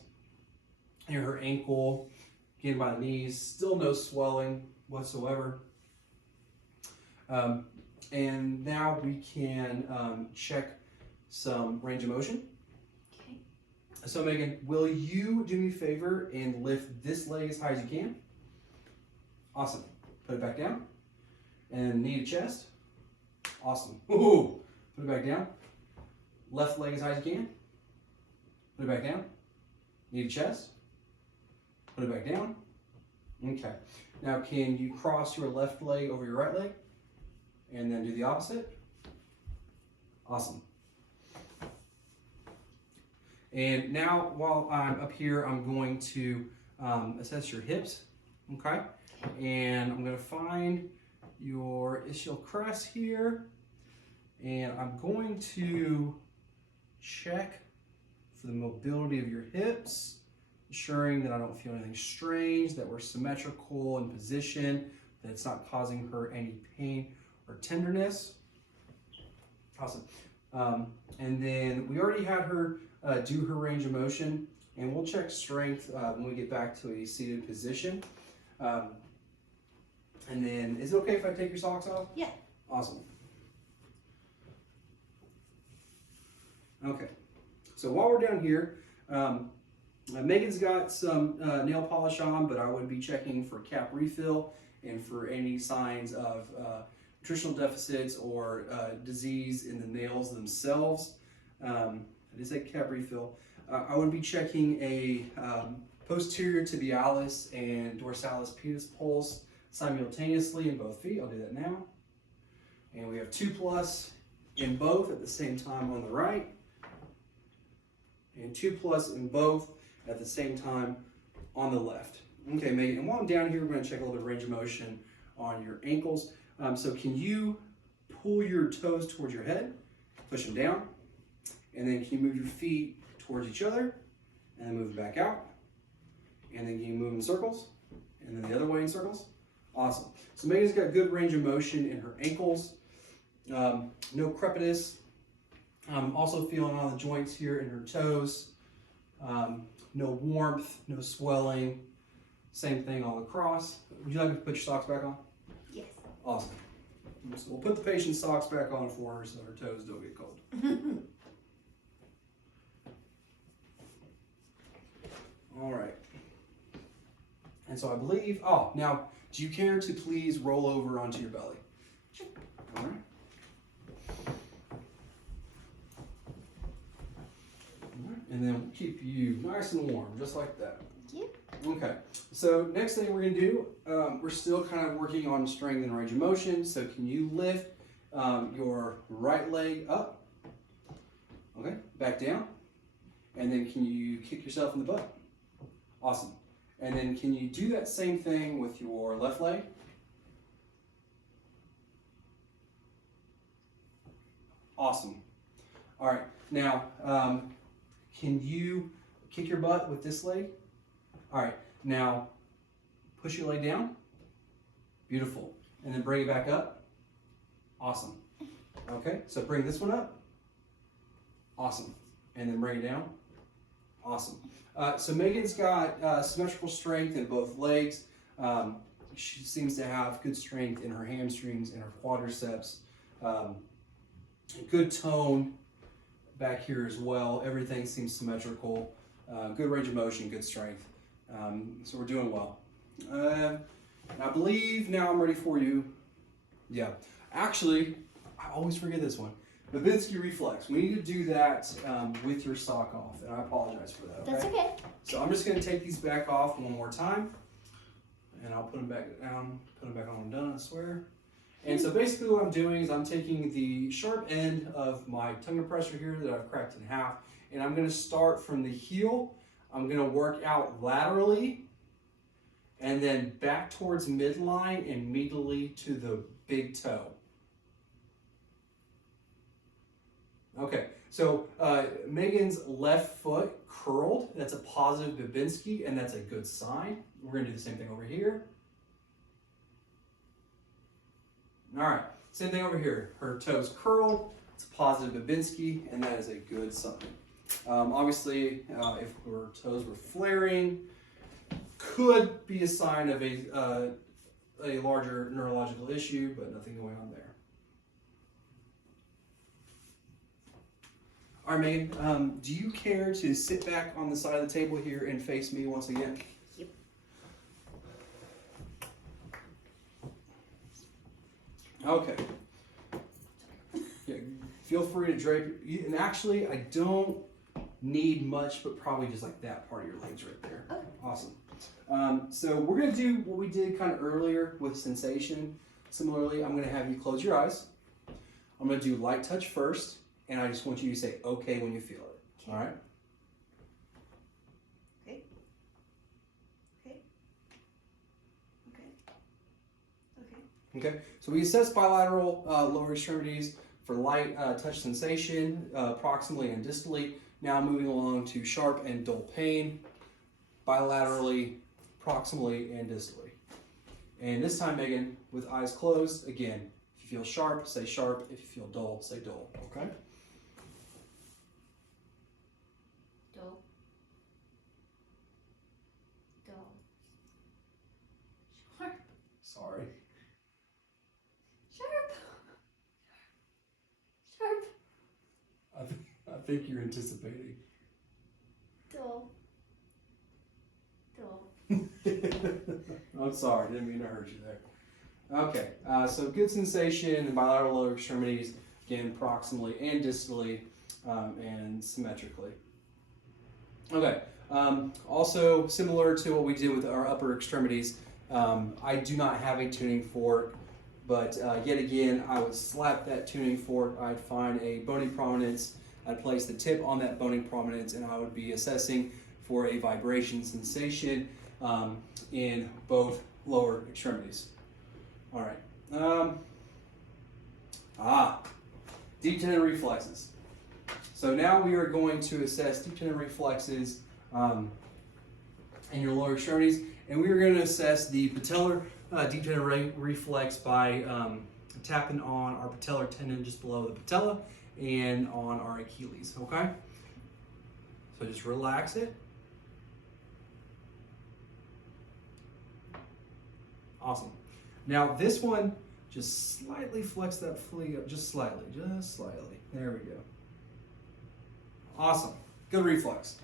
near her ankle, again by the knees, still no swelling whatsoever. And now we can check some range of motion. Okay. So Megan, will you do me a favor and lift this leg as high as you can? Awesome. Put it back down. And knee to chest. Awesome. Ooh. Put it back down. Left leg as high as you can. Put it back down. Knee to chest. Put it back down. Okay. Now can you cross your left leg over your right leg? And then do the opposite. Awesome. And now while I'm up here, I'm going to assess your hips. Okay. And I'm going to find your ischial crest here. And I'm going to check for the mobility of your hips, ensuring that I don't feel anything strange, that we're symmetrical in position, that it's not causing her any pain or tenderness. Awesome. And then we already had her do her range of motion, and we'll check strength when we get back to a seated position. And then, is it okay if I take your socks off? Yeah. Awesome. Okay. So while we're down here, Megan's got some nail polish on, but I would be checking for cap refill and for any signs of nutritional deficits or disease in the nails themselves. I did say cap refill. I would be checking a posterior tibialis and dorsalis pedis pulse simultaneously in both feet. I'll do that now. And we have 2+ in both at the same time on the right. And 2+ in both at the same time on the left. Okay, Megan, and while I'm down here, we're going to check a little bit of range of motion on your ankles. So can you pull your toes towards your head, push them down, and then can you move your feet towards each other, and then move back out, and then can you move in circles, and then the other way in circles? Awesome. So Megan's got good range of motion in her ankles, no crepitus. I'm also feeling on the joints here in her toes, no warmth, no swelling, same thing all across. Would you like me to put your socks back on? Yes. Awesome. So we'll put the patient's socks back on for her so her toes don't get cold. All right. And so I believe, now, do you care to please roll over onto your belly? Sure. All right. And then we'll keep you nice and warm, just like that. Thank you. Okay, so next thing we're going to do, we're still kind of working on strength and range of motion. So can you lift your right leg up? Okay, back down. And then can you kick yourself in the butt? Awesome. And then can you do that same thing with your left leg? Awesome. All right, now can you kick your butt with this leg? All right, now push your leg down. Beautiful. And then bring it back up. Awesome. Okay, so bring this one up. Awesome. And then bring it down. Awesome. So Megan's got symmetrical strength in both legs. She seems to have good strength in her hamstrings and her quadriceps. Good tone back here as well. Everything seems symmetrical. Good range of motion, good strength. So we're doing well. I believe now I'm ready for you. Yeah. Actually, I always forget this one. Babinski reflex. We need to do that with your sock off, and I apologize for that. Okay? That's okay. So I'm just going to take these back off one more time, and I'll put them back down, put them back on when I'm done, I swear. And so basically what I'm doing is I'm taking the sharp end of my tongue depressor here that I've cracked in half, and I'm going to start from the heel. I'm going to work out laterally, and then back towards midline and medially to the big toe. Okay, so Megan's left foot curled. That's a positive Babinski, and that's a good sign. We're going to do the same thing over here. All right, same thing over here. Her toes curled. It's a positive Babinski, and that is a good sign. Obviously, if our toes were flaring, could be a sign of a larger neurological issue, but nothing going on there. All right, Megan, do you care to sit back on the side of the table here and face me once again? Yep. Okay. Yeah, feel free to drape. And actually, I don't need much, but probably just like that part of your legs right there. Okay. Awesome. So we're going to do what we did kind of earlier with sensation. Similarly, I'm going to have you close your eyes. I'm going to do light touch first, and I just want you to say okay when you feel it. Okay. All right? Okay. Okay. Okay. Okay. Okay. So we assess bilateral lower extremities for light touch sensation, proximally and distally. Now moving along to sharp and dull pain, bilaterally, proximally, and distally. And this time, Megan, with eyes closed, again, if you feel sharp, say sharp. If you feel dull, say dull. Okay? Dull. Dull. Sharp. Sorry. Sharp. Sharp. I think you're anticipating. Dull. Dull. I'm sorry, didn't mean to hurt you there. Okay, so good sensation in bilateral lower extremities, again, proximally and distally, and symmetrically. Okay, also similar to what we did with our upper extremities, I do not have a tuning fork, but yet again, I would slap that tuning fork, I'd find a bony prominence, I'd place the tip on that bony prominence, and I would be assessing for a vibration sensation in both lower extremities. All right. Deep tendon reflexes. So now we are going to assess deep tendon reflexes in your lower extremities, and we are going to assess the patellar deep tendon reflex by tapping on our patellar tendon just below the patella and on our Achilles. Okay. So just relax it. Awesome. Now this one, just slightly flex that flea up, just slightly. There we go. Awesome. Good reflex.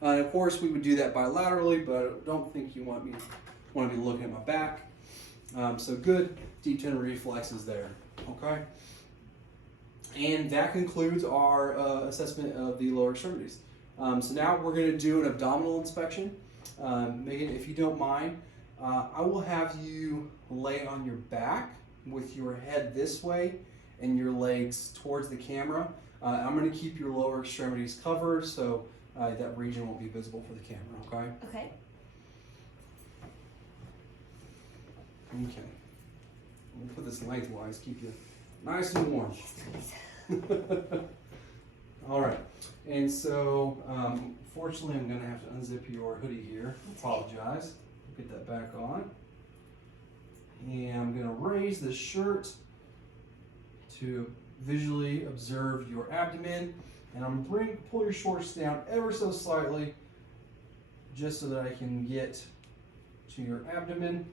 And of course, we would do that bilaterally, but I don't think you want to be looking at my back. So good deep tendon reflexes there. Okay. And that concludes our assessment of the lower extremities. So now we're going to do an abdominal inspection. Megan, if you don't mind, I will have you lay on your back with your head this way and your legs towards the camera. I'm going to keep your lower extremities covered so that region won't be visible for the camera, okay? Okay. Okay. We'll put this lengthwise, keep you nice and warm. All right. And so, fortunately, I'm going to have to unzip your hoodie here. Apologize. Get that back on. And I'm going to raise the shirt to visually observe your abdomen. And I'm going to pull your shorts down ever so slightly just so that I can get to your abdomen.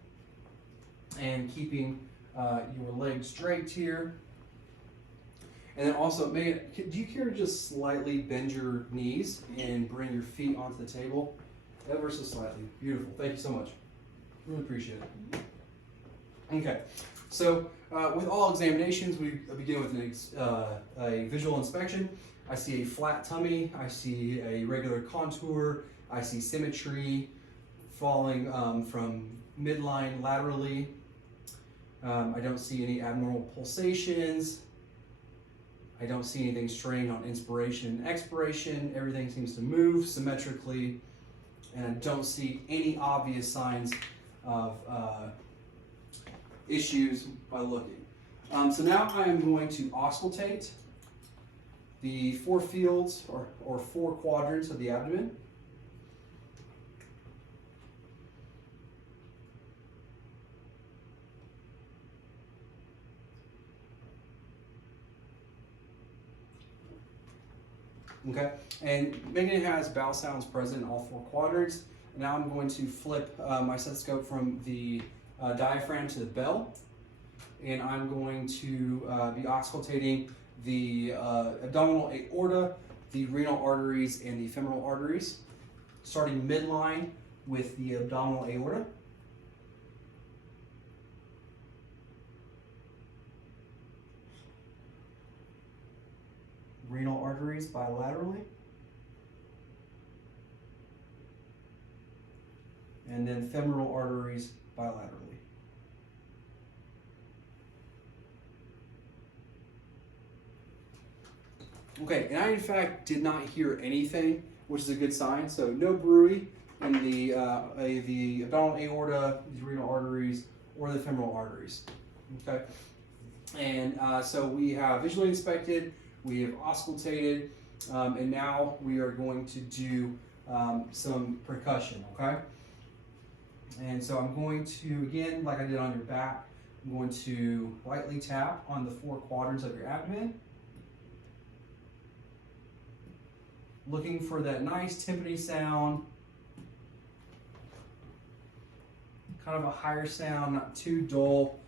And keeping your legs straight here. And then also, Megan, do you care to just slightly bend your knees and bring your feet onto the table? Ever so slightly. Beautiful. Thank you so much. Really appreciate it. Okay. So with all examinations, we begin with a visual inspection. I see a flat tummy. I see a regular contour. I see symmetry falling from midline laterally. I don't see any abnormal pulsations. I don't see anything strained on inspiration and expiration. Everything seems to move symmetrically. And I don't see any obvious signs of issues by looking. So now I am going to auscultate the 4 fields or 4 quadrants of the abdomen. Okay, and Megan has vowel sounds present in all 4 quadrants. Now I'm going to flip my stethoscope from the diaphragm to the bell, and I'm going to be auscultating the abdominal aorta, the renal arteries, and the femoral arteries, starting midline with the abdominal aorta. Renal arteries bilaterally. And then femoral arteries bilaterally. Okay, and I in fact did not hear anything, which is a good sign. So no bruit in the abdominal aorta, the renal arteries, or the femoral arteries. Okay, and so we have visually inspected, we have auscultated, and now we are going to do some percussion. Okay, and so I'm going to, again, like I did on your back, I'm going to lightly tap on the 4 quadrants of your abdomen, looking for that nice timpani sound, kind of a higher sound, not too dull,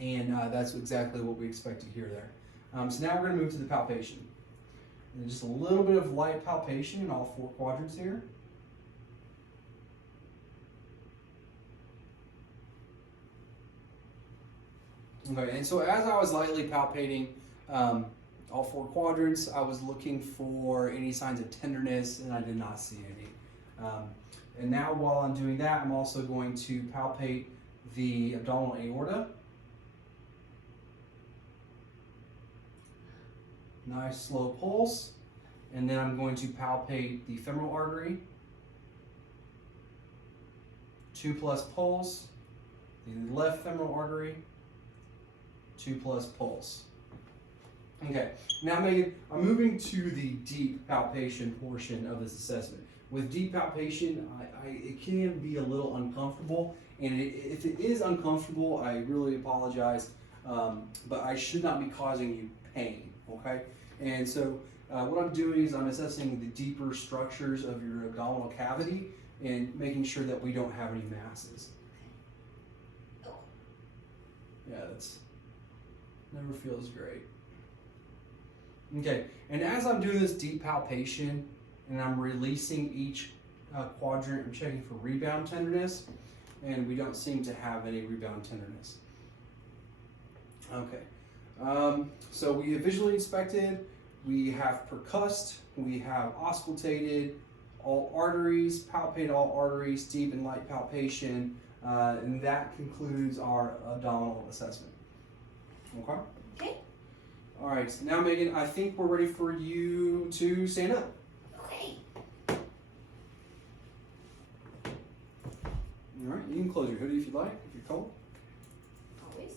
and that's exactly what we expect to hear there. So now we're going to move to the palpation. And just a little bit of light palpation in all 4 quadrants here. Okay, and so as I was lightly palpating all 4 quadrants, I was looking for any signs of tenderness, and I did not see any. And now while I'm doing that, I'm also going to palpate the abdominal aorta. Nice slow pulse. And then I'm going to palpate the femoral artery. 2+ pulse. The left femoral artery. 2+ pulse. Okay, now Megan, I'm moving to the deep palpation portion of this assessment. With deep palpation, it can be a little uncomfortable, and if it is uncomfortable, I really apologize, but I should not be causing you pain, okay? And so what I'm doing is I'm assessing the deeper structures of your abdominal cavity and making sure that we don't have any masses. Yeah, that's never feels great. Okay, and as I'm doing this deep palpation and I'm releasing each quadrant, I'm checking for rebound tenderness, and we don't seem to have any rebound tenderness. Okay, so we have visually inspected, we have percussed, we have auscultated all arteries, palpated all arteries, deep and light palpation, and that concludes our abdominal assessment. Okay? Okay. All right, so now Megan, I think we're ready for you to stand up. Okay. All right, you can close your hoodie if you like, if you're cold. Always.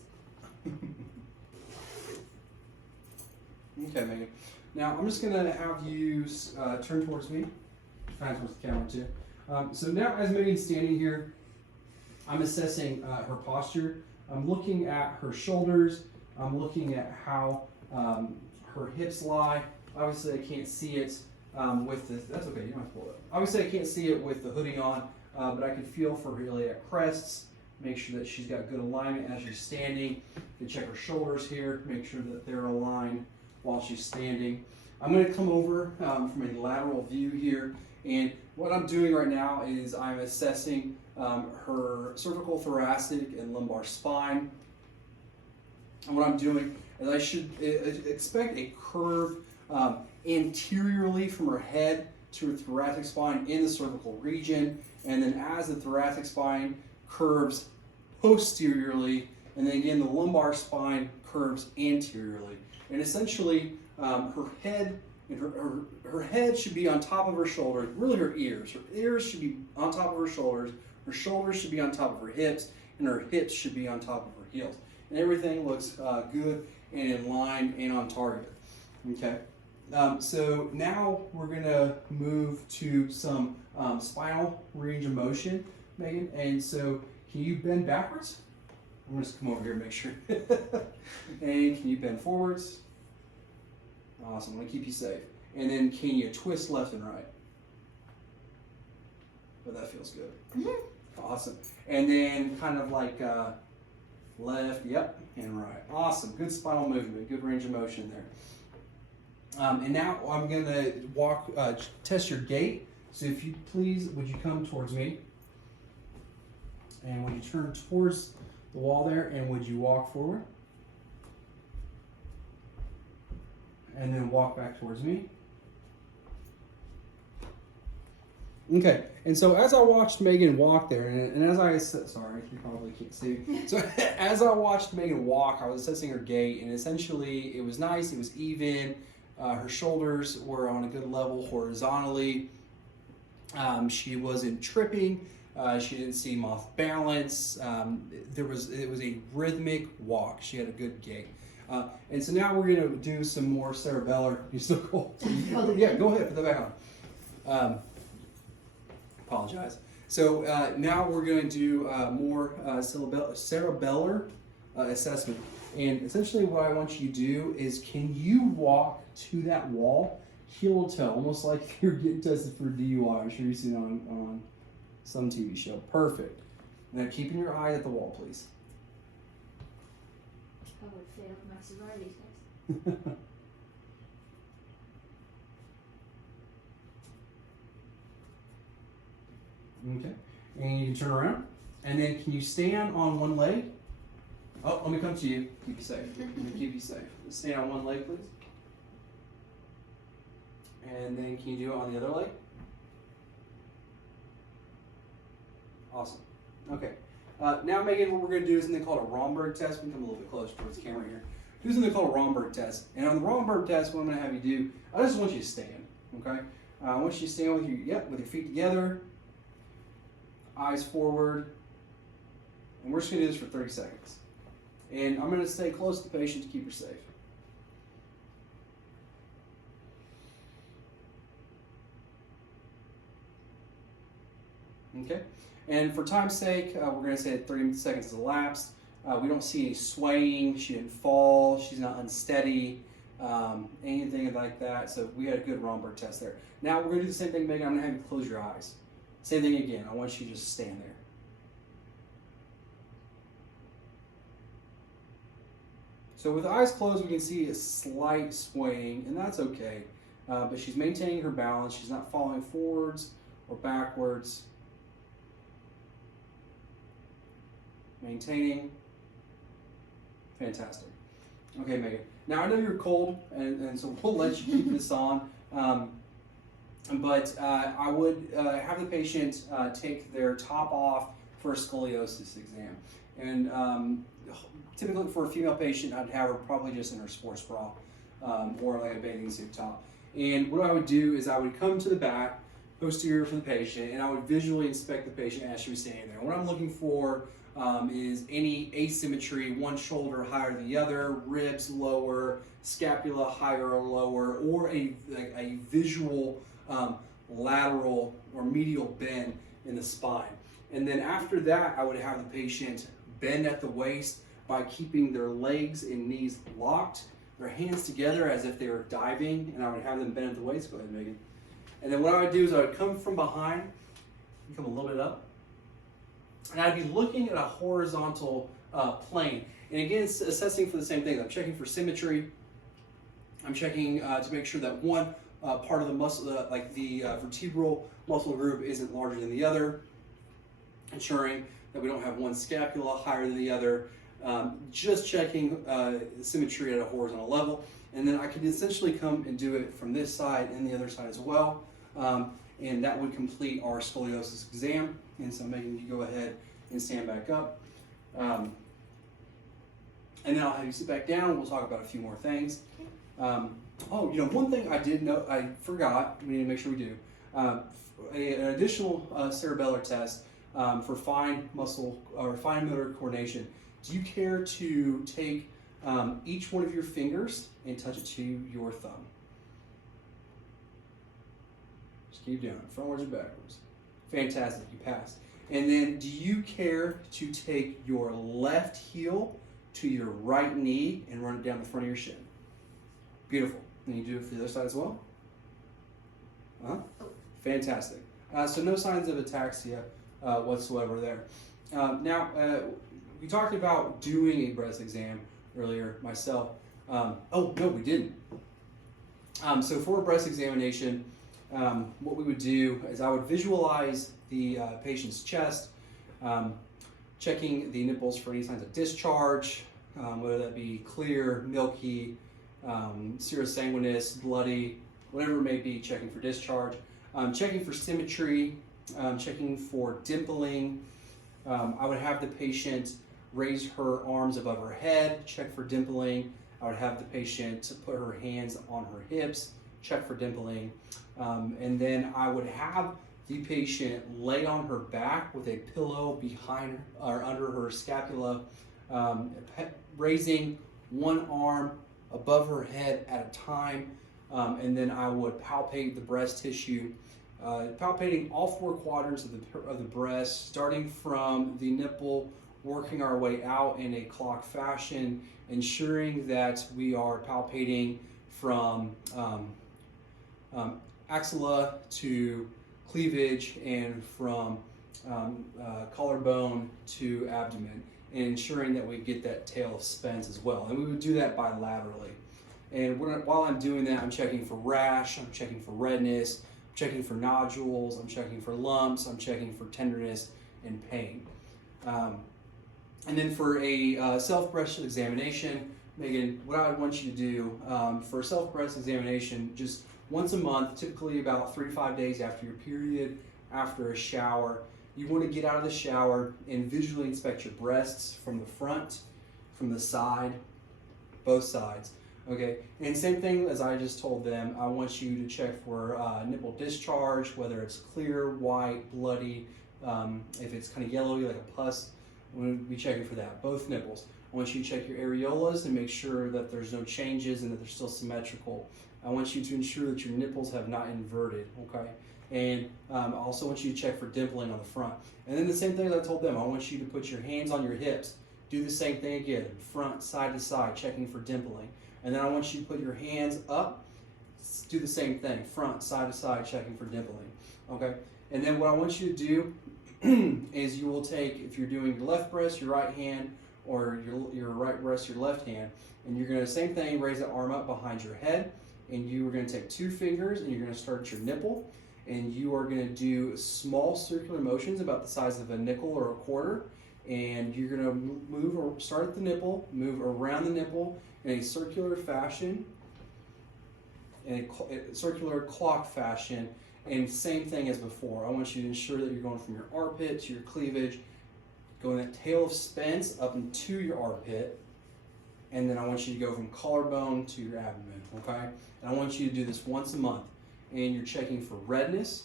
Okay, Megan. Now I'm just gonna have you turn towards me, kind of towards the camera too. So now as Megan's standing here, I'm assessing her posture. I'm looking at her shoulders. I'm looking at how her hips lie. Obviously, I can't see it with the. That's okay. You don't have to pull it up. Obviously, I can't see it with the hoodie on, but I can feel for her iliac crests. Make sure that she's got good alignment as she's standing. You can check her shoulders here. Make sure that they're aligned while she's standing. I'm going to come over from a lateral view here, and what I'm doing right now is I'm assessing her cervical, thoracic, and lumbar spine. And what I'm doing is I should expect a curve anteriorly from her head to her thoracic spine in the cervical region, and then as the thoracic spine curves posteriorly, and then again the lumbar spine curves anteriorly. And essentially her head and her head should be on top of her shoulders, really her ears. Her ears should be on top of her shoulders should be on top of her hips, and her hips should be on top of her heels. And everything looks good and in line and on target. Okay, so now we're gonna move to some spinal range of motion, Megan. And so can you bend backwards? I'm gonna just come over here and make sure. And can you bend forwards? Awesome. I'm going to keep you safe. And then can you twist left and right? Oh, that feels good. Awesome. And then kind of like left, yep, and right. Awesome. Good spinal movement. Good range of motion there. And now I'm going to test your gait. So if you please, would you come towards me? And would you turn towards the wall there, and would you walk forward? And then walk back towards me. Okay, and so as I watched Megan walk there, and as I said, sorry, you probably can't see me. So as I watched Megan walk, I was assessing her gait, and essentially it was nice, it was even. Her shoulders were on a good level horizontally. She wasn't tripping. She didn't seem off balance. It was a rhythmic walk. She had a good gait. And so now we're going to do some more cerebellar. You still cool? Yeah, go ahead. Put that back on. Apologize. So now we're going to do more cerebellar assessment. And essentially what I want you to do is, can you walk to that wall, heel to toe, almost like you're getting tested for DUI. I'm sure you've seen it on some TV show. Perfect. Now keeping your eye at the wall, please. I would fail my sobriety test. Okay. And you can turn around. And then can you stand on one leg? Oh, let me come to you. Keep you safe. Let me keep you safe. Stand on one leg, please. And then can you do it on the other leg? Awesome. Okay. Now, Megan, what we're going to do is something called a Romberg test. We can come a little bit closer towards the camera here. Do something called a Romberg test. And on the Romberg test, what I'm going to have you do, I just want you to stand. Okay? I want you to stand with with your feet together, eyes forward, and we're just going to do this for 30 seconds. And I'm going to stay close to the patient to keep her safe. Okay, and for time's sake, we're going to say that 30 seconds has elapsed. We don't see any swaying. She didn't fall. She's not unsteady, anything like that. So we had a good Romberg test there. Now we're going to do the same thing, Megan. I'm going to have you close your eyes. Same thing again. I want you to just stand there. So with eyes closed, we can see a slight swaying, and that's okay. But she's maintaining her balance. She's not falling forwards or backwards. Maintaining. Fantastic. Okay, Megan. Now I know you're cold, and so we'll let you keep this on. But I would have the patient take their top off for a scoliosis exam. And typically for a female patient, I'd have her probably just in her sports bra or like a bathing suit top. And what I would do is I would come to the back, posterior for the patient, and I would visually inspect the patient as she was standing there. What I'm looking for is any asymmetry, one shoulder higher than the other, ribs lower, scapula higher or lower, or a visual lateral or medial bend in the spine. And then after that, I would have the patient bend at the waist by keeping their legs and knees locked, their hands together as if they were diving, and I would have them bend at the waist. Go ahead, Megan. And then what I would do is I would come from behind, come a little bit up, and I'd be looking at a horizontal plane. And again, it's assessing for the same thing. I'm checking for symmetry. I'm checking to make sure that one part of the muscle, like the vertebral muscle group, isn't larger than the other. Ensuring that we don't have one scapula higher than the other. Just checking symmetry at a horizontal level. And then I could essentially come and do it from this side and the other side as well. And that would complete our scoliosis exam. And so Megan, you go ahead and stand back up. And then I'll have you sit back down. We'll talk about a few more things. Oh, one thing I did know, I forgot, we need to make sure we do. An additional cerebellar test for fine muscle or fine motor coordination. Do you care to take each one of your fingers and touch it to your thumb? Just keep doing it, frontwards and backwards. Fantastic, you passed. And then do you care to take your left heel to your right knee and run it down the front of your shin? Beautiful. And you do it for the other side as well? Fantastic. So no signs of ataxia whatsoever there. Now, we talked about doing a breast exam earlier, myself. Oh, no, we didn't. So for a breast examination, what we would do is I would visualize the patient's chest, checking the nipples for any signs of discharge, whether that be clear, milky, serous bloody, whatever it may be, checking for discharge, checking for symmetry, checking for dimpling. I would have the patient raise her arms above her head, check for dimpling. I would have the patient put her hands on her hips, check for dimpling. And then I would have the patient lay on her back with a pillow behind or under her scapula, raising one arm above her head at a time. And then I would palpate the breast tissue, palpating all four quadrants of the breast, starting from the nipple, working our way out in a clock fashion, ensuring that we are palpating from axilla to cleavage and from collarbone to abdomen, and ensuring that we get that tail of Spence as well. And we would do that bilaterally. And while I'm doing that, I'm checking for rash, I'm checking for redness, I'm checking for nodules, I'm checking for lumps, I'm checking for tenderness and pain. And then for a self-breast examination, Megan, what I would want you to do for a self-breast examination, just once a month, typically about 3 to 5 days after your period, after a shower, you want to get out of the shower and visually inspect your breasts from the front, from the side, both sides. Okay, and same thing as I just told them, I want you to check for nipple discharge, whether it's clear, white, bloody, if it's kind of yellowy like a pus, I'm going to be checking for that, both nipples. I want you to check your areolas and make sure that there's no changes and that they're still symmetrical. I want you to ensure that your nipples have not inverted, okay? And I also want you to check for dimpling on the front. And then the same thing that I told them, I want you to put your hands on your hips. Do the same thing again, front, side to side, checking for dimpling. And then I want you to put your hands up, do the same thing, front, side to side, checking for dimpling, okay? And then what I want you to do is you will take, if you're doing your left breast, your right hand, or your right breast, your left hand, and you're gonna, same thing, raise the arm up behind your head, and you are gonna take 2 fingers and you're gonna start at your nipple, and you are gonna do small circular motions about the size of a nickel or a quarter, and you're gonna move or start at the nipple, move around the nipple in a circular fashion, in a circular clock fashion, and same thing as before. I want you to ensure that you're going from your armpit to your cleavage, going that tail of Spence up into your armpit, and then I want you to go from collarbone to your abdomen, okay? And I want you to do this once a month, and you're checking for redness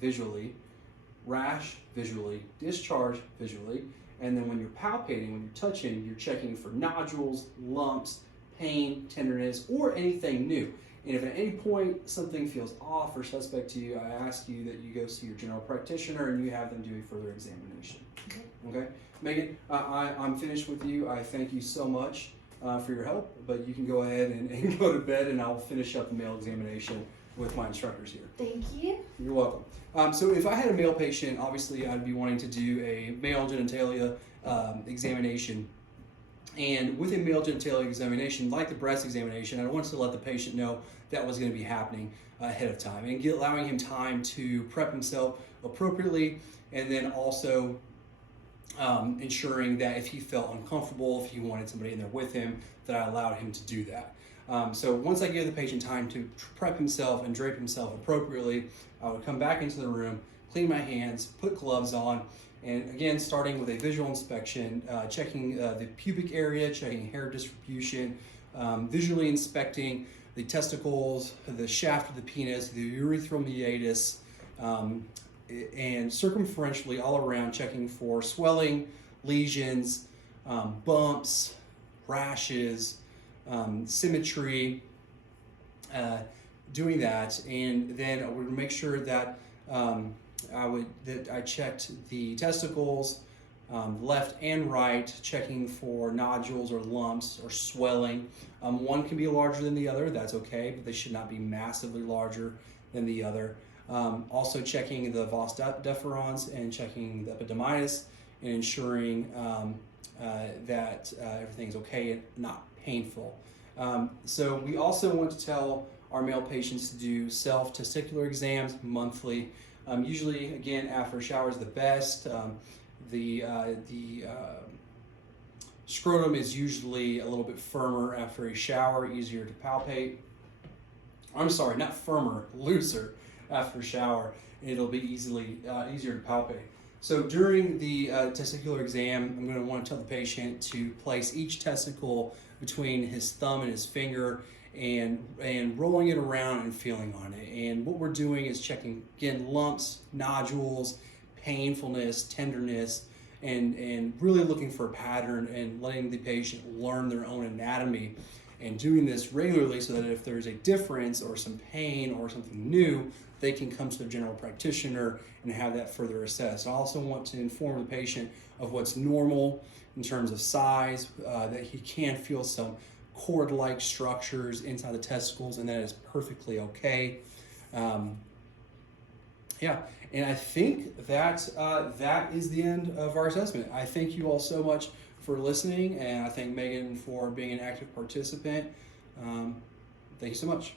visually, rash visually, discharge visually, and then when you're palpating, when you're touching, you're checking for nodules, lumps, pain, tenderness, or anything new. And if at any point something feels off or suspect to you, I ask you that you go see your general practitioner and you have them do a further examination. Okay? Megan, I'm finished with you. I thank you so much for your help, but you can go ahead and go to bed, and I'll finish up the male examination with my instructors here. Thank you. You're welcome. So if I had a male patient, obviously I'd be wanting to do a male genitalia examination. And with a male genitalia examination, like the breast examination, I wanted to let the patient know that was going to be happening ahead of time, and allowing him time to prep himself appropriately, and then also ensuring that if he felt uncomfortable, if he wanted somebody in there with him, that I allowed him to do that. So once I give the patient time to prep himself and drape himself appropriately, I would come back into the room, clean my hands, put gloves on, and again, starting with a visual inspection, checking the pubic area, checking hair distribution, visually inspecting the testicles, the shaft of the penis, the urethral meatus, and circumferentially all around, checking for swelling, lesions, bumps, rashes, symmetry, doing that. And then I would make sure that I checked the testicles, left and right, checking for nodules or lumps or swelling. One can be larger than the other, that's okay, but they should not be massively larger than the other. Also checking the vas deferens and checking the epididymis and ensuring that everything's okay and not painful. So we also want to tell our male patients to do self-testicular exams monthly. Usually, again, after a shower is the best. The scrotum is usually a little bit firmer after a shower, easier to palpate. I'm sorry, not firmer, looser after a shower. It'll be easier to palpate. So during the testicular exam, I'm going to want to tell the patient to place each testicle between his thumb and his finger and rolling it around and feeling on it. And what we're doing is checking, again, lumps, nodules, painfulness, tenderness, and really looking for a pattern and letting the patient learn their own anatomy and doing this regularly so that if there's a difference or some pain or something new, they can come to their general practitioner and have that further assessed. I also want to inform the patient of what's normal in terms of size, that he can feel some cord-like structures inside the testicles, and that is perfectly okay. Yeah, and I think that that is the end of our assessment. I thank you all so much for listening, and I thank Megan for being an active participant. Thank you so much.